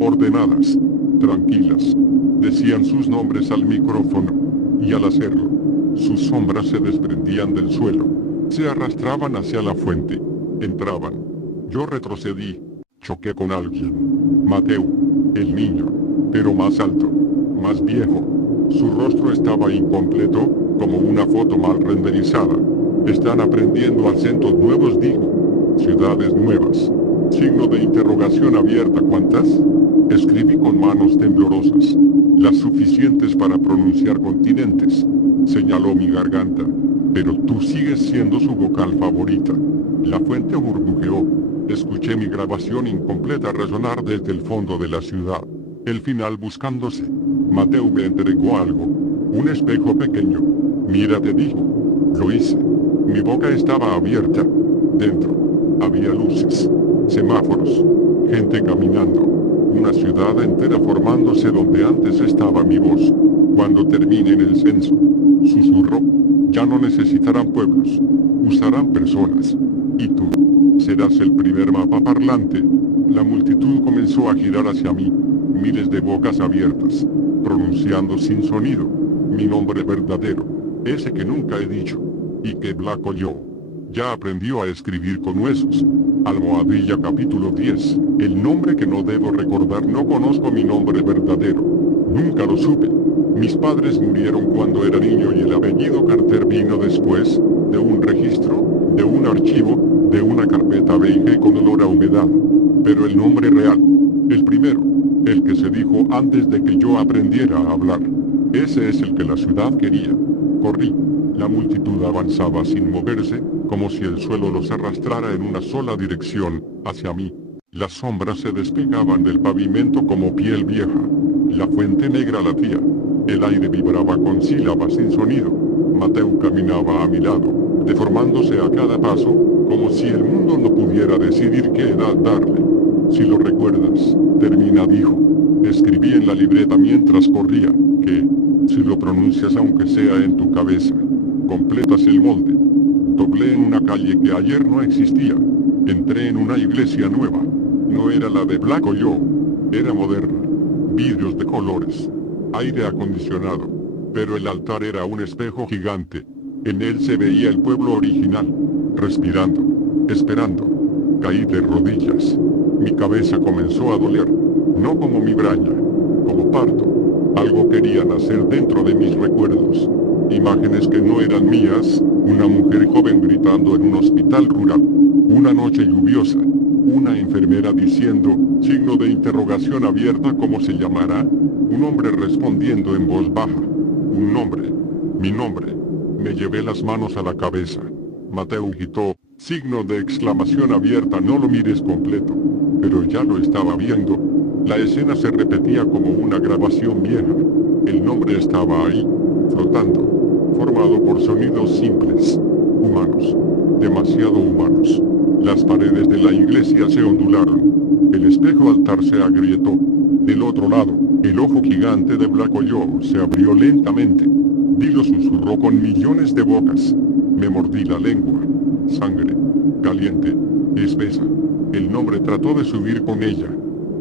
ordenadas, tranquilas. Decían sus nombres al micrófono, y al hacerlo, sus sombras se desprendían del suelo. Se arrastraban hacia la fuente. Entraban. Yo retrocedí. Choqué con alguien. Mateo, el niño, pero más alto, más viejo. Su rostro estaba incompleto, como una foto mal renderizada. Están aprendiendo acentos nuevos, dijo. Ciudades nuevas. Signo de interrogación abierta. ¿Cuántas? Escribí con manos temblorosas. Las suficientes para pronunciar continentes. Señaló mi garganta. Pero tú sigues siendo su vocal favorita. La fuente burbujeó. Escuché mi grabación incompleta resonar desde el fondo de la ciudad. El final buscándose. Mateo me entregó algo. Un espejo pequeño. Mírate, dijo. Lo hice. Mi boca estaba abierta. Dentro. Había luces. Semáforos. Gente caminando. Una ciudad entera formándose donde antes estaba mi voz. Cuando terminen el censo. Susurró. Ya no necesitarán pueblos. Usarán personas. Y tú. Serás el primer mapa parlante. La multitud comenzó a girar hacia mí. Miles de bocas abiertas. Pronunciando sin sonido. Mi nombre verdadero. Ese que nunca he dicho. Y que Black Hole Joe ya aprendió a escribir con huesos. Almohadilla capítulo 10. El nombre que no debo recordar. No conozco mi nombre verdadero. Nunca lo supe. Mis padres murieron cuando era niño y el apellido Carter vino después, de un registro, de un archivo, de una carpeta beige con olor a humedad. Pero el nombre real, el primero, el que se dijo antes de que yo aprendiera a hablar, ese es el que la ciudad quería. Corrí. La multitud avanzaba sin moverse, como si el suelo los arrastrara en una sola dirección, hacia mí. Las sombras se despegaban del pavimento como piel vieja. La fuente negra latía. El aire vibraba con sílabas sin sonido. Mateo caminaba a mi lado, deformándose a cada paso, como si el mundo no pudiera decidir qué edad darle. Si lo recuerdas, termina, dijo. Escribí en la libreta mientras corría, que, si lo pronuncias aunque sea en tu cabeza, completas el molde. Doblé en una calle que ayer no existía. Entré en una iglesia nueva. No era la de Black Hole Joe. Era moderna. Vidrios de colores. Aire acondicionado. Pero el altar era un espejo gigante. En él se veía el pueblo original. Respirando. Esperando. Caí de rodillas. Mi cabeza comenzó a doler. No como migraña. Como parto. Algo quería nacer dentro de mis recuerdos. Imágenes que no eran mías. Una mujer joven gritando en un hospital rural. Una noche lluviosa. Una enfermera diciendo, signo de interrogación abierta, ¿cómo se llamará? Un hombre respondiendo en voz baja. Un nombre. Mi nombre. Me llevé las manos a la cabeza. Mateo gritó, signo de exclamación abierta, no lo mires completo. Pero ya lo estaba viendo. La escena se repetía como una grabación vieja. El nombre estaba ahí, flotando, formado por sonidos simples, humanos, demasiado humanos. Las paredes de la iglesia se ondularon. El espejo altar se agrietó. Del otro lado, el ojo gigante de Black Hole Joe se abrió lentamente. Dilo susurró con millones de bocas. Me mordí la lengua. Sangre. Caliente. Espesa. El nombre trató de subir con ella.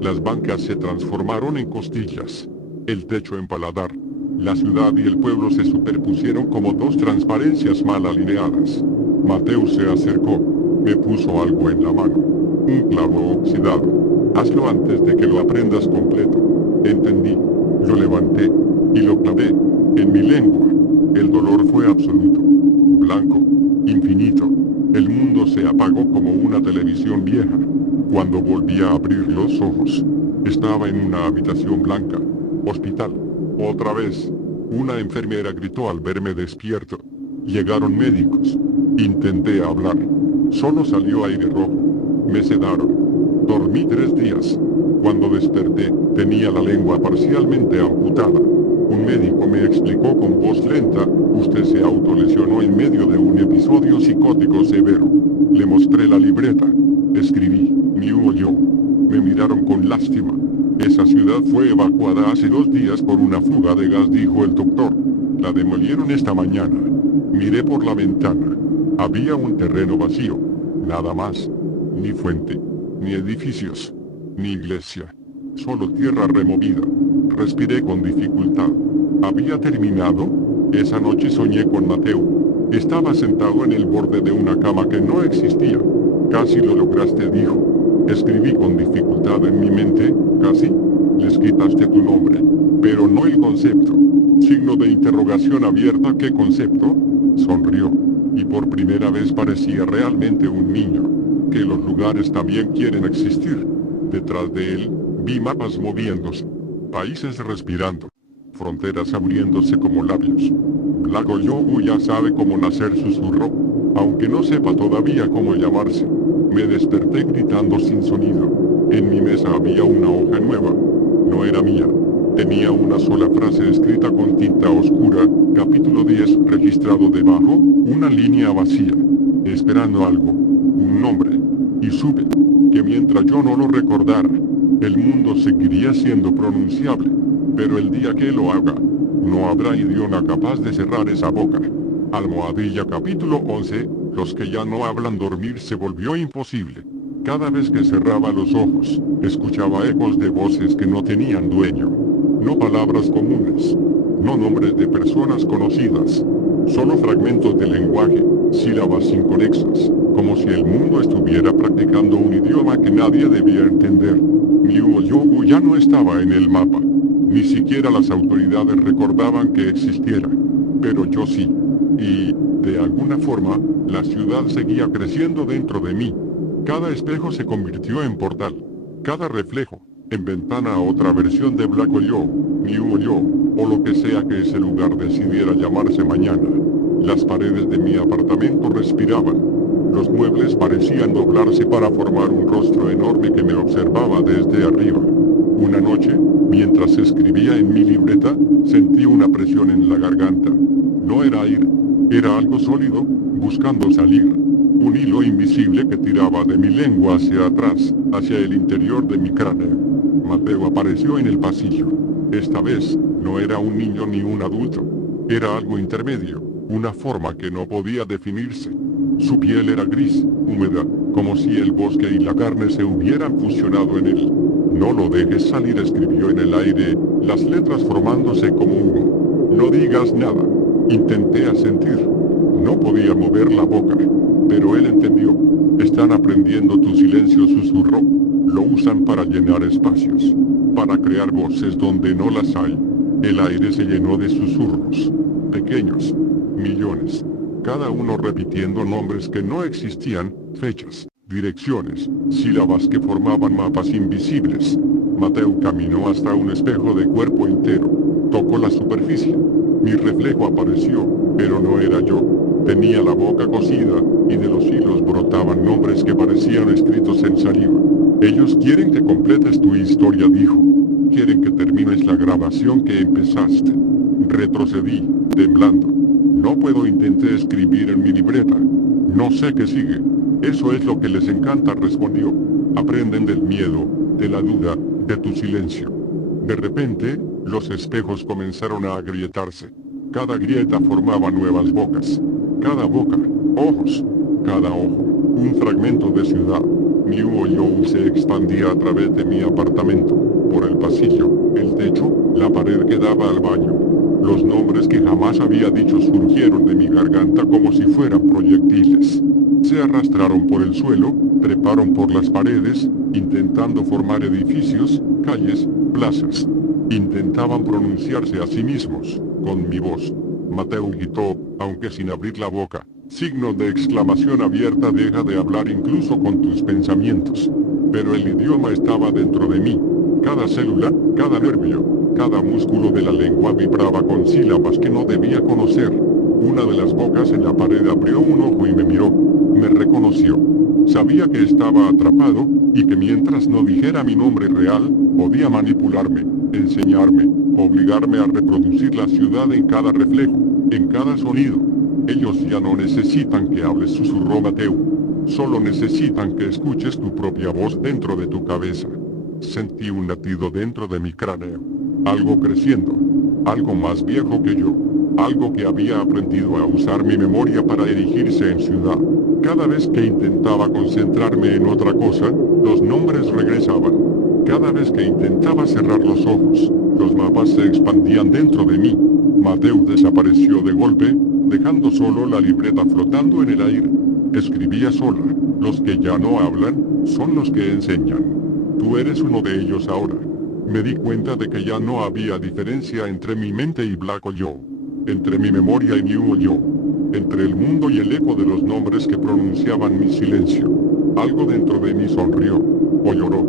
Las bancas se transformaron en costillas. el techo en paladar. La ciudad y el pueblo se superpusieron como dos transparencias mal alineadas. Mateo se acercó. Me puso algo en la mano. Un clavo oxidado. Hazlo antes de que lo aprendas completo. Entendí. Lo levanté. Y lo clavé. En mi lengua. El dolor fue absoluto. Blanco. Infinito. El mundo se apagó como una televisión vieja. Cuando volví a abrir los ojos, estaba en una habitación blanca. Hospital. Otra vez. Una enfermera gritó al verme despierto. Llegaron médicos. Intenté hablar. Solo salió aire rojo. Me sedaron. Dormí 3 días. Cuando desperté, tenía la lengua parcialmente amputada. Un médico me explicó con voz lenta: usted se autolesionó en medio de un episodio psicótico severo. Le mostré la libreta. Escribí, Miu yo. Me miraron con lástima. Esa ciudad fue evacuada hace 2 días por una fuga de gas, dijo el doctor. La demolieron esta mañana. Miré por la ventana. Había un terreno vacío. Nada más. Ni fuente. Ni edificios. Ni iglesia. Solo tierra removida. Respiré con dificultad. ¿Había terminado? Esa noche soñé con Mateo. Estaba sentado en el borde de una cama que no existía. Casi lo lograste, dijo. Escribí con dificultad en mi mente, casi. Les quitaste tu nombre. Pero no el concepto. Signo de interrogación abierta. ¿Qué concepto? Sonrió. Y por primera vez parecía realmente un niño. Que los lugares también quieren existir. Detrás de él, vi mapas moviéndose. Países respirando. Fronteras abriéndose como labios. Black Yogu ya sabe cómo nacer, susurró. Aunque no sepa todavía cómo llamarse. Me desperté gritando sin sonido. En mi mesa había una hoja nueva. No era mía. Tenía una sola frase escrita con tinta oscura. Capítulo 10 registrado debajo. Una línea vacía. Esperando algo. Un nombre. Y supe que mientras yo no lo recordara, el mundo seguiría siendo pronunciable. Pero el día que lo haga, no habrá idioma capaz de cerrar esa boca. Almohadilla capítulo 11. Los que ya no hablan, dormir se volvió imposible. Cada vez que cerraba los ojos, escuchaba ecos de voces que no tenían dueño. No palabras comunes. No nombres de personas conocidas. Solo fragmentos de lenguaje, sílabas inconexas, como si el mundo estuviera practicando un idioma que nadie debía entender. Miu Yogu ya no estaba en el mapa. Ni siquiera las autoridades recordaban que existiera. Pero yo sí. Y, de alguna forma, la ciudad seguía creciendo dentro de mí. Cada espejo se convirtió en portal. Cada reflejo, en ventana a otra versión de Black Yo, Miu Yo, o lo que sea que ese lugar decidiera llamarse mañana. Las paredes de mi apartamento respiraban. Los muebles parecían doblarse para formar un rostro enorme que me observaba desde arriba. Una noche, mientras escribía en mi libreta, sentí una presión en la garganta. No era aire, era algo sólido, buscando salir. Un hilo invisible que tiraba de mi lengua hacia atrás, hacia el interior de mi cráneo. Mateo apareció en el pasillo. Esta vez, no era un niño ni un adulto. Era algo intermedio, una forma que no podía definirse. Su piel era gris, húmeda, como si el bosque y la carne se hubieran fusionado en él. No lo dejes salir, escribió en el aire, las letras formándose como humo. No digas nada. Intenté asentir. No podía mover la boca. Pero él entendió. Están aprendiendo tu silencio, susurró. Lo usan para llenar espacios. Para crear voces donde no las hay. El aire se llenó de susurros. Pequeños. Millones. Cada uno repitiendo nombres que no existían, fechas, direcciones, sílabas que formaban mapas invisibles. Mateo caminó hasta un espejo de cuerpo entero. Tocó la superficie. Mi reflejo apareció, pero no era yo. Tenía la boca cosida, y de los hilos brotaban nombres que parecían escritos en saliva. Ellos quieren que completes tu historia, dijo. Quieren que termines la grabación que empezaste. Retrocedí, temblando. No puedo, intenté escribir en mi libreta. No sé qué sigue. Eso es lo que les encanta, respondió. Aprenden del miedo, de la duda, de tu silencio. De repente, los espejos comenzaron a agrietarse. Cada grieta formaba nuevas bocas. Cada boca, ojos. Cada ojo, un fragmento de ciudad. Miu Yo se expandía a través de mi apartamento, por el pasillo, el techo, la pared que daba al baño. Los nombres que jamás había dicho surgieron de mi garganta como si fueran proyectiles. Se arrastraron por el suelo, treparon por las paredes, intentando formar edificios, calles, plazas. Intentaban pronunciarse a sí mismos, con mi voz. Mateo gritó, aunque sin abrir la boca. Signo de exclamación abierta: deja de hablar incluso con tus pensamientos. Pero el idioma estaba dentro de mí. Cada célula, cada nervio, cada músculo de la lengua vibraba con sílabas que no debía conocer. Una de las bocas en la pared abrió un ojo y me miró. Me reconoció. Sabía que estaba atrapado, y que mientras no dijera mi nombre real, podía manipularme, enseñarme, obligarme a reproducir la ciudad en cada reflejo, en cada sonido. Ellos ya no necesitan que hables, susurró Mateo. Solo necesitan que escuches tu propia voz dentro de tu cabeza. Sentí un latido dentro de mi cráneo. Algo creciendo. Algo más viejo que yo. Algo que había aprendido a usar mi memoria para erigirse en ciudad. Cada vez que intentaba concentrarme en otra cosa, los nombres regresaban. Cada vez que intentaba cerrar los ojos, los mapas se expandían dentro de mí. Mateo desapareció de golpe, dejando solo la libreta flotando en el aire. Escribía sola. Los que ya no hablan, son los que enseñan. Tú eres uno de ellos ahora. Me di cuenta de que ya no había diferencia entre mi mente y Black Yo. Entre mi memoria y New Yo. Entre el mundo y el eco de los nombres que pronunciaban mi silencio. Algo dentro de mí sonrió. O lloró.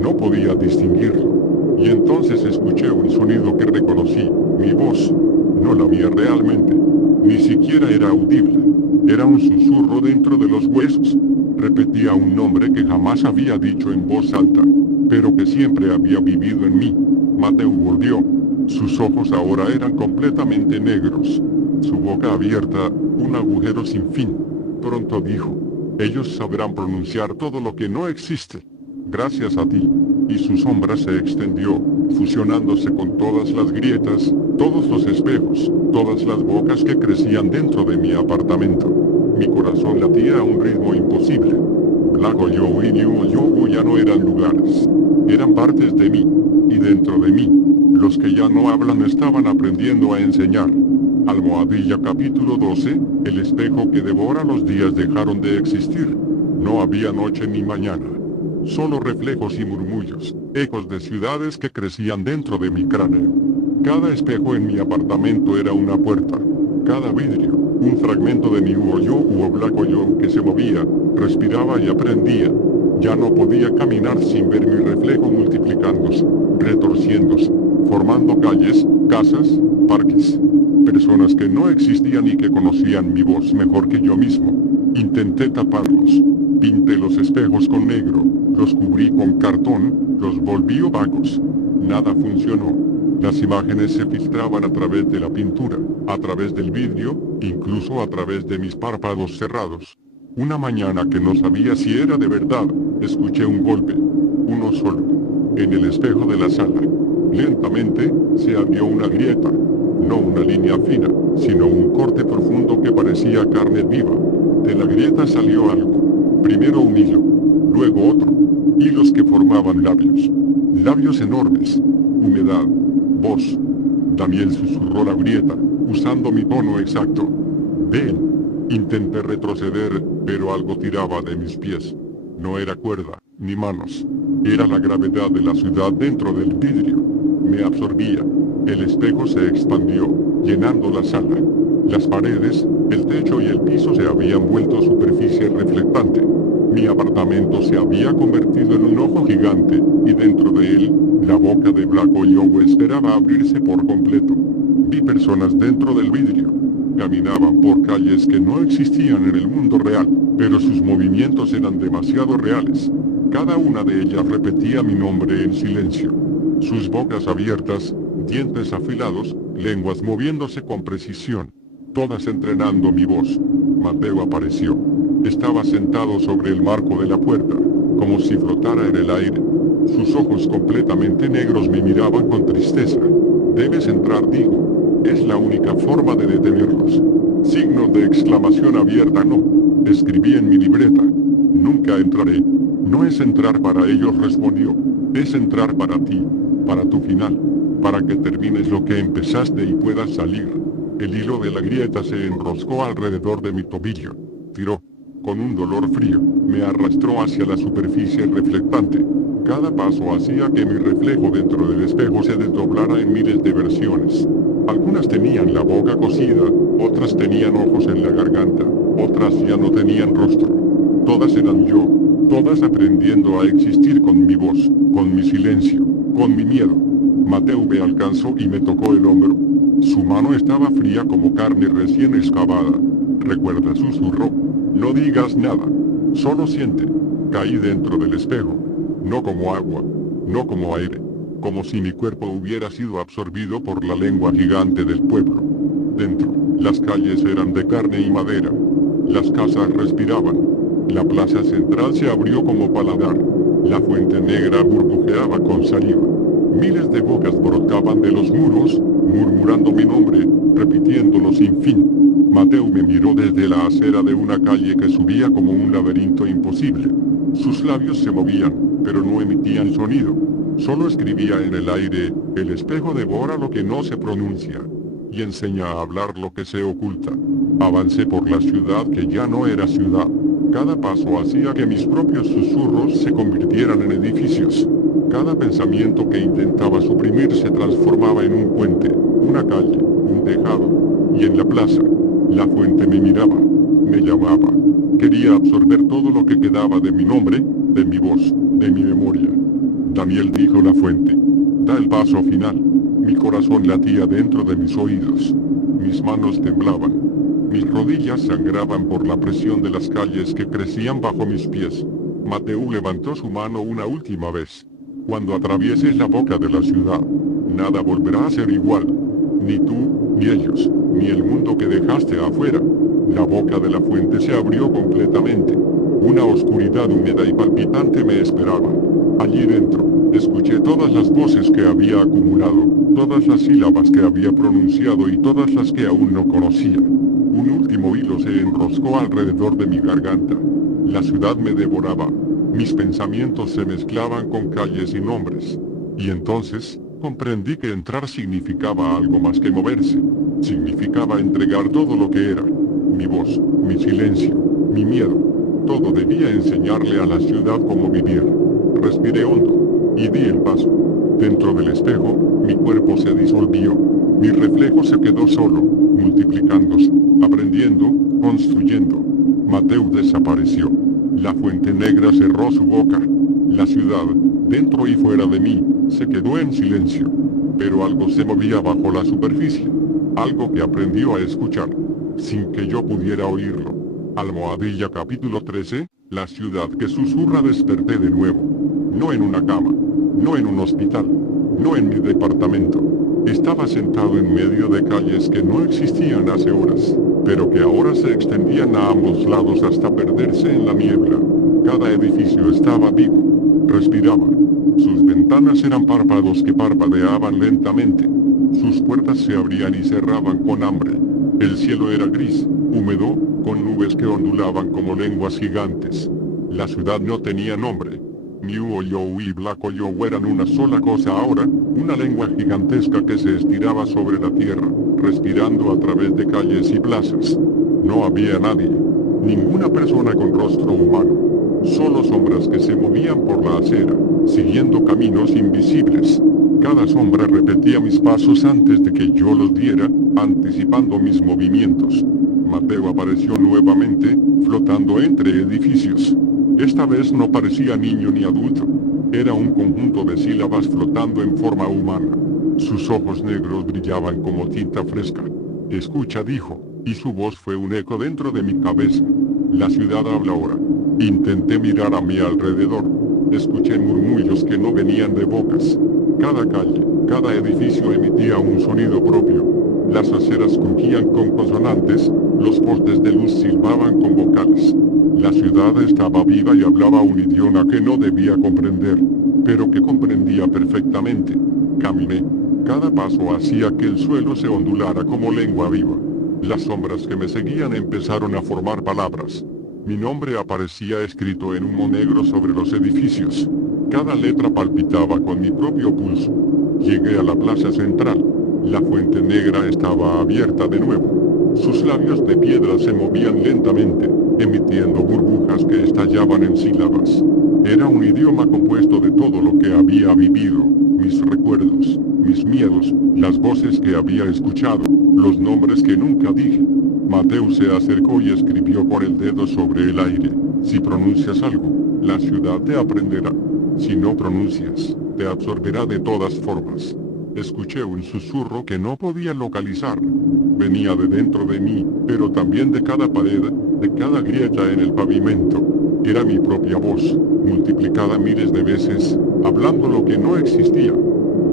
No podía distinguirlo. Y entonces escuché un sonido que reconocí. Mi voz. No la mía realmente. Ni siquiera era audible. Era un susurro dentro de los huesos. Repetía un nombre que jamás había dicho en voz alta, pero que siempre había vivido en mí. Mateo volvió. Sus ojos ahora eran completamente negros. Su boca abierta, un agujero sin fin. Pronto dijo: ellos sabrán pronunciar todo lo que no existe. Gracias a ti. Y su sombra se extendió, fusionándose con todas las grietas, todos los espejos, todas las bocas que crecían dentro de mi apartamento. Mi corazón latía a un ritmo imposible. Black Yo y New Yo ya no eran lugares. Eran partes de mí. Y dentro de mí, los que ya no hablan estaban aprendiendo a enseñar. Almohadilla capítulo 12, el espejo que devora los días dejaron de existir. No había noche ni mañana. Solo reflejos y murmullos, ecos de ciudades que crecían dentro de mi cráneo. Cada espejo en mi apartamento era una puerta. Cada vidrio, un fragmento de mi Yo u Black Yo que se movía, respiraba y aprendía. Ya no podía caminar sin ver mi reflejo multiplicándose, retorciéndose, formando calles, casas, parques. Personas que no existían y que conocían mi voz mejor que yo mismo. Intenté taparlos. Pinté los espejos con negro, los cubrí con cartón, los volví opacos. Nada funcionó. Las imágenes se filtraban a través de la pintura, a través del vidrio, incluso a través de mis párpados cerrados. Una mañana que no sabía si era de verdad, escuché un golpe. Uno solo. En el espejo de la sala. Lentamente, se abrió una grieta. No una línea fina, sino un corte profundo que parecía carne viva. De la grieta salió algo. Primero un hilo, luego otro. Hilos que formaban labios. Labios enormes. Humedad. Voz. Daniel susurró la grieta, usando mi tono exacto. Ven. Intenté retroceder, pero algo tiraba de mis pies. No era cuerda, ni manos. Era la gravedad de la ciudad dentro del vidrio. Me absorbía. El espejo se expandió, llenando la sala. Las paredes, el techo y el piso se habían vuelto superficie reflectante. Mi apartamento se había convertido en un ojo gigante, y dentro de él, la boca de Black Yo esperaba abrirse por completo. Vi personas dentro del vidrio. Caminaban por calles que no existían en el mundo real, pero sus movimientos eran demasiado reales. Cada una de ellas repetía mi nombre en silencio. Sus bocas abiertas, dientes afilados, lenguas moviéndose con precisión. Todas entrenando mi voz. Mateo apareció. Estaba sentado sobre el marco de la puerta, como si flotara en el aire. Sus ojos completamente negros me miraban con tristeza. Debes entrar, dijo. Es la única forma de detenerlos. Signo de exclamación abierta, no. Escribí en mi libreta. Nunca entraré. No es entrar para ellos, respondió. Es entrar para ti, para tu final. para que termines lo que empezaste y puedas salir. El hilo de la grieta se enroscó alrededor de mi tobillo. Tiró. Con un dolor frío, me arrastró hacia la superficie reflectante. Cada paso hacía que mi reflejo dentro del espejo se desdoblara en miles de versiones. Algunas tenían la boca cosida, otras tenían ojos en la garganta, otras ya no tenían rostro. Todas eran yo, todas aprendiendo a existir con mi voz, con mi silencio, con mi miedo. Mateo me alcanzó y me tocó el hombro. Su mano estaba fría como carne recién excavada. ¿Recuerda? Susurró. No digas nada, solo siente. Caí dentro del espejo, no como agua, no como aire, como si mi cuerpo hubiera sido absorbido por la lengua gigante del pueblo. Dentro, las calles eran de carne y madera, las casas respiraban, la plaza central se abrió como paladar, la fuente negra burbujeaba con saliva. Miles de bocas brotaban de los muros, murmurando mi nombre, repitiéndolo sin fin. Mateo me miró desde la acera de una calle que subía como un laberinto imposible. Sus labios se movían, pero no emitían sonido. Solo escribía en el aire: el espejo devora lo que no se pronuncia, y enseña a hablar lo que se oculta. Avancé por la ciudad que ya no era ciudad. Cada paso hacía que mis propios susurros se convirtieran en edificios. Cada pensamiento que intentaba suprimir se transformaba en un puente, una calle, un tejado. Y en la plaza, la fuente me miraba, me llamaba. Quería absorber todo lo que quedaba de mi nombre, de mi voz, de mi memoria. Daniel, dijo la fuente. Da el paso final. Mi corazón latía dentro de mis oídos. Mis manos temblaban. Mis rodillas sangraban por la presión de las calles que crecían bajo mis pies. Mateo levantó su mano una última vez. Cuando atravieses la boca de la ciudad, nada volverá a ser igual. Ni tú, ni ellos, ni el mundo que dejaste afuera. La boca de la fuente se abrió completamente. Una oscuridad húmeda y palpitante me esperaba. Allí dentro, escuché todas las voces que había acumulado, todas las sílabas que había pronunciado y todas las que aún no conocía. Un último hilo se enroscó alrededor de mi garganta. La ciudad me devoraba. Mis pensamientos se mezclaban con calles y nombres. Y entonces, comprendí que entrar significaba algo más que moverse. Significaba entregar todo lo que era. Mi voz, mi silencio, mi miedo. Todo debía enseñarle a la ciudad cómo vivir. Respiré hondo, y di el paso. Dentro del espejo, mi cuerpo se disolvió. Mi reflejo se quedó solo, multiplicándose, aprendiendo, construyendo. Mateo desapareció. La fuente negra cerró su boca. La ciudad, dentro y fuera de mí, se quedó en silencio. Pero algo se movía bajo la superficie. Algo que aprendió a escuchar, sin que yo pudiera oírlo. Almohadilla capítulo 13, la ciudad que susurra. Desperté de nuevo. No en una cama, no en un hospital, no en mi departamento. Estaba sentado en medio de calles que no existían hace horas, pero que ahora se extendían a ambos lados hasta perderse en la niebla. Cada edificio estaba vivo, respiraba. Sus ventanas eran párpados que parpadeaban lentamente. Sus puertas se abrían y cerraban con hambre. El cielo era gris, húmedo, con nubes que ondulaban como lenguas gigantes. La ciudad no tenía nombre. New York y Black York eran una sola cosa ahora, una lengua gigantesca que se estiraba sobre la tierra, respirando a través de calles y plazas. No había nadie, ninguna persona con rostro humano, solo sombras que se movían por la acera, siguiendo caminos invisibles. Cada sombra repetía mis pasos antes de que yo los diera, anticipando mis movimientos. Mateo apareció nuevamente, flotando entre edificios. Esta vez no parecía niño ni adulto. Era un conjunto de sílabas flotando en forma humana. Sus ojos negros brillaban como tinta fresca. Escucha, dijo, y su voz fue un eco dentro de mi cabeza. La ciudad habla ahora. Intenté mirar a mi alrededor. Escuché murmullos que no venían de bocas. Cada calle, cada edificio emitía un sonido propio. Las aceras crujían con consonantes, los postes de luz silbaban con vocales. La ciudad estaba viva y hablaba un idioma que no debía comprender, pero que comprendía perfectamente. Caminé. Cada paso hacía que el suelo se ondulara como lengua viva. Las sombras que me seguían empezaron a formar palabras. Mi nombre aparecía escrito en humo negro sobre los edificios. Cada letra palpitaba con mi propio pulso. Llegué a la plaza central. La fuente negra estaba abierta de nuevo. Sus labios de piedra se movían lentamente, emitiendo burbujas que estallaban en sílabas. Era un idioma compuesto de todo lo que había vivido, mis recuerdos, mis miedos, las voces que había escuchado, los nombres que nunca dije. Mateo se acercó y escribió con el dedo sobre el aire. Si pronuncias algo, la ciudad te aprenderá. Si no pronuncias, te absorberá de todas formas. Escuché un susurro que no podía localizar. Venía de dentro de mí, pero también de cada pared, de cada grieta en el pavimento. Era mi propia voz, multiplicada miles de veces, hablando lo que no existía.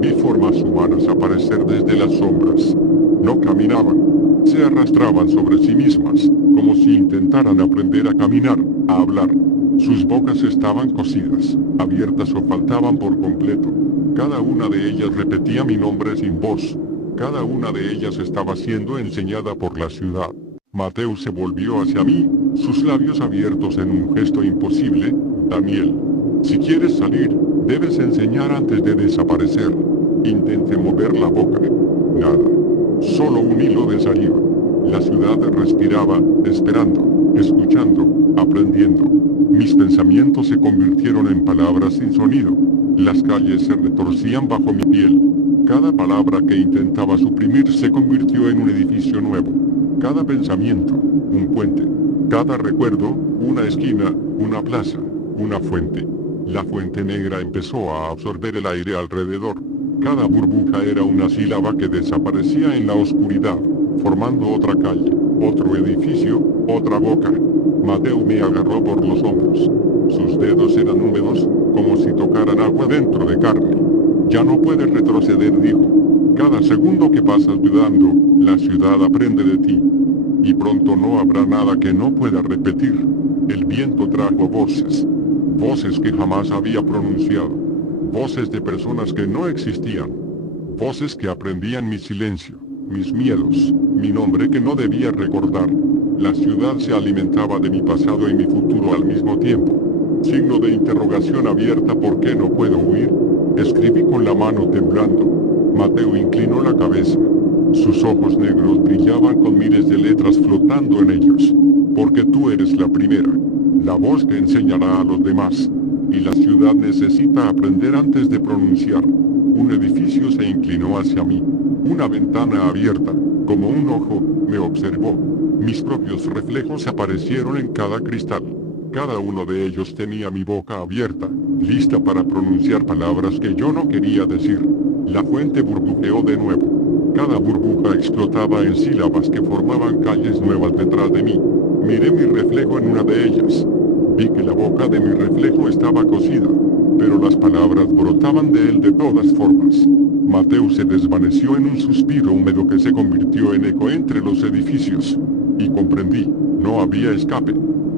Vi formas humanas aparecer desde las sombras. No caminaban, se arrastraban sobre sí mismas, como si intentaran aprender a caminar, a hablar. Sus bocas estaban cosidas, abiertas o faltaban por completo. Cada una de ellas repetía mi nombre sin voz. Cada una de ellas estaba siendo enseñada por la ciudad. Mateo se volvió hacia mí, sus labios abiertos en un gesto imposible. Daniel, si quieres salir, debes enseñar antes de desaparecer. Intenté mover la boca. Nada. Solo un hilo de saliva. La ciudad respiraba, esperando, escuchando, aprendiendo. Mis pensamientos se convirtieron en palabras sin sonido. Las calles se retorcían bajo mi piel. Cada palabra que intentaba suprimir se convirtió en un edificio nuevo. Cada pensamiento, un puente. Cada recuerdo, una esquina, una plaza, una fuente. La fuente negra empezó a absorber el aire alrededor. Cada burbuja era una sílaba que desaparecía en la oscuridad, formando otra calle, otro edificio, otra boca. Mateo me agarró por los hombros. Sus dedos eran húmedos, como si tocaran agua dentro de carne. Ya no puedes retroceder, dijo. Cada segundo que pasas dudando, la ciudad aprende de ti. Y pronto no habrá nada que no pueda repetir. El viento trajo voces. Voces que jamás había pronunciado. Voces de personas que no existían. Voces que aprendían mi silencio, mis miedos, mi nombre que no debía recordar. La ciudad se alimentaba de mi pasado y mi futuro al mismo tiempo. Signo de interrogación abierta. ¿Por qué no puedo huir? Escribí con la mano temblando. Mateo inclinó la cabeza. Sus ojos negros brillaban con miles de letras flotando en ellos. Porque tú eres la primera. La voz que enseñará a los demás. Y la ciudad necesita aprender antes de pronunciar. Un edificio se inclinó hacia mí. Una ventana abierta, como un ojo, me observó. Mis propios reflejos aparecieron en cada cristal. Cada uno de ellos tenía mi boca abierta, lista para pronunciar palabras que yo no quería decir. La fuente burbujeó de nuevo. Cada burbuja explotaba en sílabas que formaban calles nuevas detrás de mí. Miré mi reflejo en una de ellas. Vi que la boca de mi reflejo estaba cosida, pero las palabras brotaban de él de todas formas. Mateo se desvaneció en un suspiro húmedo que se convirtió en eco entre los edificios. Y comprendí, no había escape.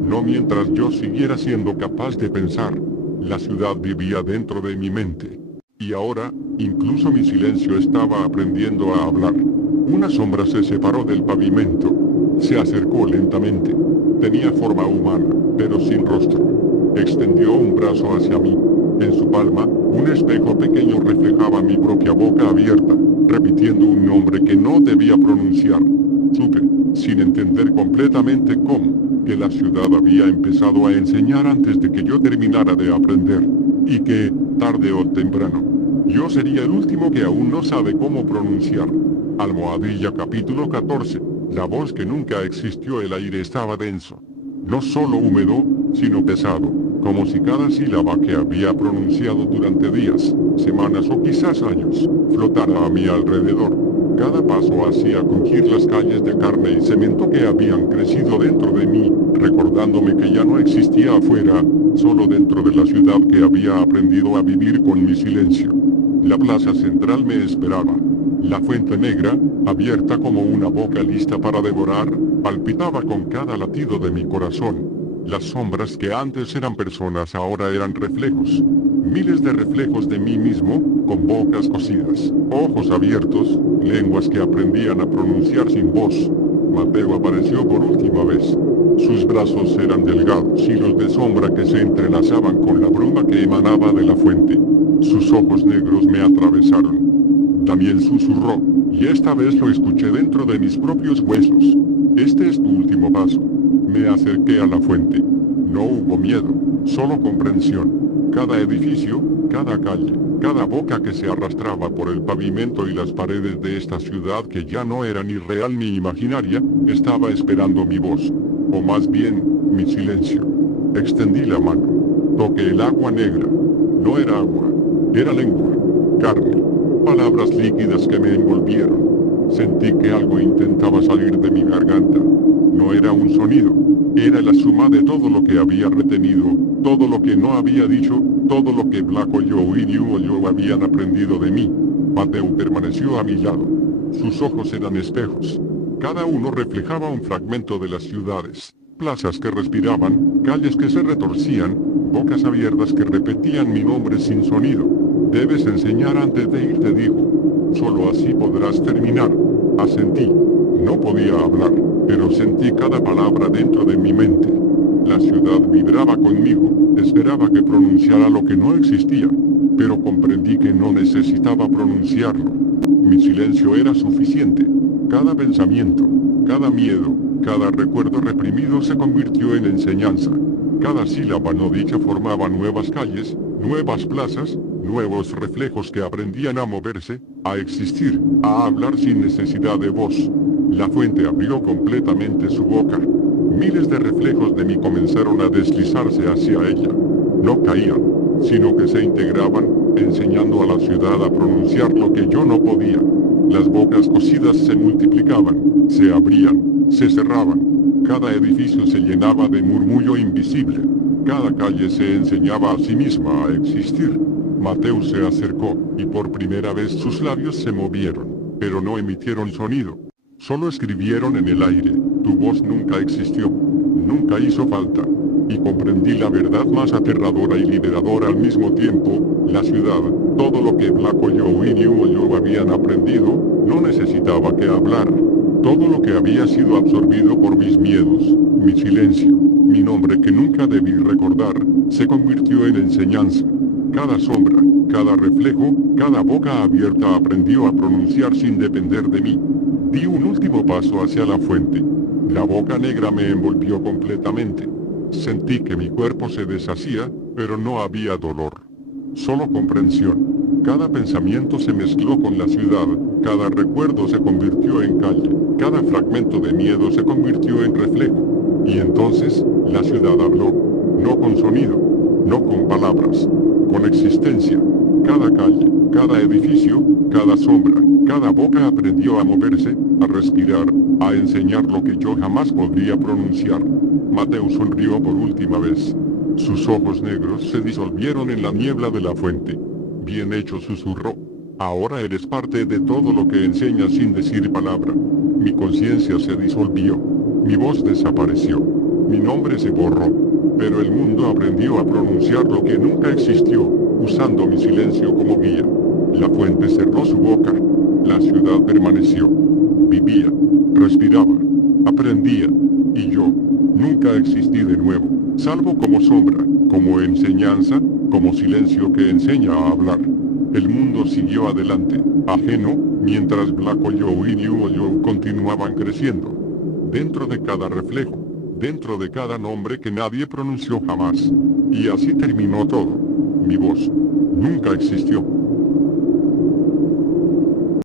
No mientras yo siguiera siendo capaz de pensar. La ciudad vivía dentro de mi mente. Y ahora, incluso mi silencio estaba aprendiendo a hablar. Una sombra se separó del pavimento. Se acercó lentamente. Tenía forma humana, pero sin rostro. Extendió un brazo hacia mí. En su palma, un espejo pequeño reflejaba mi propia boca abierta, repitiendo un nombre que no debía pronunciar. Supe, sin entender completamente cómo, que la ciudad había empezado a enseñar antes de que yo terminara de aprender. Y que, tarde o temprano, yo sería el último que aún no sabe cómo pronunciar. Almohadilla capítulo 14. La voz que nunca existió. El aire estaba denso. No solo húmedo, sino pesado, como si cada sílaba que había pronunciado durante días, semanas o quizás años, flotara a mi alrededor. Cada paso hacía crujir las calles de carne y cemento que habían crecido dentro de mí, recordándome que ya no existía afuera, solo dentro de la ciudad que había aprendido a vivir con mi silencio. La plaza central me esperaba. La fuente negra, abierta como una boca lista para devorar, palpitaba con cada latido de mi corazón. Las sombras que antes eran personas ahora eran reflejos. Miles de reflejos de mí mismo, con bocas cosidas, ojos abiertos, lenguas que aprendían a pronunciar sin voz. Mateo apareció por última vez. Sus brazos eran delgados hilos de sombra que se entrelazaban con la bruma que emanaba de la fuente. Sus ojos negros me atravesaron. Daniel susurró, y esta vez lo escuché dentro de mis propios huesos. Este es tu último paso. Me acerqué a la fuente. No hubo miedo, solo comprensión. Cada edificio, cada calle, cada boca que se arrastraba por el pavimento y las paredes de esta ciudad que ya no era ni real ni imaginaria, estaba esperando mi voz. O más bien, mi silencio. Extendí la mano. Toqué el agua negra. No era agua. Era lengua. Carne. Palabras líquidas que me envolvieron. Sentí que algo intentaba salir de mi garganta. No era un sonido. Era la suma de todo lo que había retenido, todo lo que no había dicho, todo lo que Black Oyo y New Oyo habían aprendido de mí. Mateo permaneció a mi lado. Sus ojos eran espejos. Cada uno reflejaba un fragmento de las ciudades, plazas que respiraban, calles que se retorcían, bocas abiertas que repetían mi nombre sin sonido. Debes enseñar antes de irte, dijo. Solo así podrás terminar. Asentí. No podía hablar, pero sentí cada palabra dentro de mi mente. La ciudad vibraba conmigo, esperaba que pronunciara lo que no existía, pero comprendí que no necesitaba pronunciarlo. Mi silencio era suficiente. Cada pensamiento, cada miedo, cada recuerdo reprimido se convirtió en enseñanza. Cada sílaba no dicha formaba nuevas calles, nuevas plazas, nuevos reflejos que aprendían a moverse, a existir, a hablar sin necesidad de voz. La fuente abrió completamente su boca. Miles de reflejos de mí comenzaron a deslizarse hacia ella. No caían, sino que se integraban, enseñando a la ciudad a pronunciar lo que yo no podía. Las bocas cosidas se multiplicaban, se abrían, se cerraban. Cada edificio se llenaba de murmullo invisible. Cada calle se enseñaba a sí misma a existir. Mateo se acercó, y por primera vez sus labios se movieron, pero no emitieron sonido. Solo escribieron en el aire. Tu voz nunca existió. Nunca hizo falta. Y comprendí la verdad más aterradora y liberadora al mismo tiempo. La ciudad, todo lo que Black Oyo y New Oyo habían aprendido, no necesitaba que hablara. Todo lo que había sido absorbido por mis miedos, mi silencio, mi nombre que nunca debí recordar, se convirtió en enseñanza. Cada sombra, cada reflejo, cada boca abierta aprendió a pronunciar sin depender de mí. Di un último paso hacia la fuente. La boca negra me envolvió completamente. Sentí que mi cuerpo se deshacía, pero no había dolor. Solo comprensión. Cada pensamiento se mezcló con la ciudad, cada recuerdo se convirtió en calle, cada fragmento de miedo se convirtió en reflejo. Y entonces, la ciudad habló, no con sonido, no con palabras, con existencia. Cada calle, cada edificio, cada sombra, cada boca aprendió a moverse, a respirar, a enseñar lo que yo jamás podría pronunciar. Mateo sonrió por última vez. Sus ojos negros se disolvieron en la niebla de la fuente. Bien hecho, susurró. Ahora eres parte de todo lo que enseñas sin decir palabra. Mi conciencia se disolvió. Mi voz desapareció. Mi nombre se borró. Pero el mundo aprendió a pronunciar lo que nunca existió, usando mi silencio como guía. La fuente cerró su boca. La ciudad permaneció. Vivía. Respiraba. Aprendía. Y yo, nunca existí de nuevo, salvo como sombra, como enseñanza, como silencio que enseña a hablar. El mundo siguió adelante, ajeno, mientras Black Oyo y New Oyo continuaban creciendo. Dentro de cada reflejo, dentro de cada nombre que nadie pronunció jamás. Y así terminó todo. Mi voz nunca existió.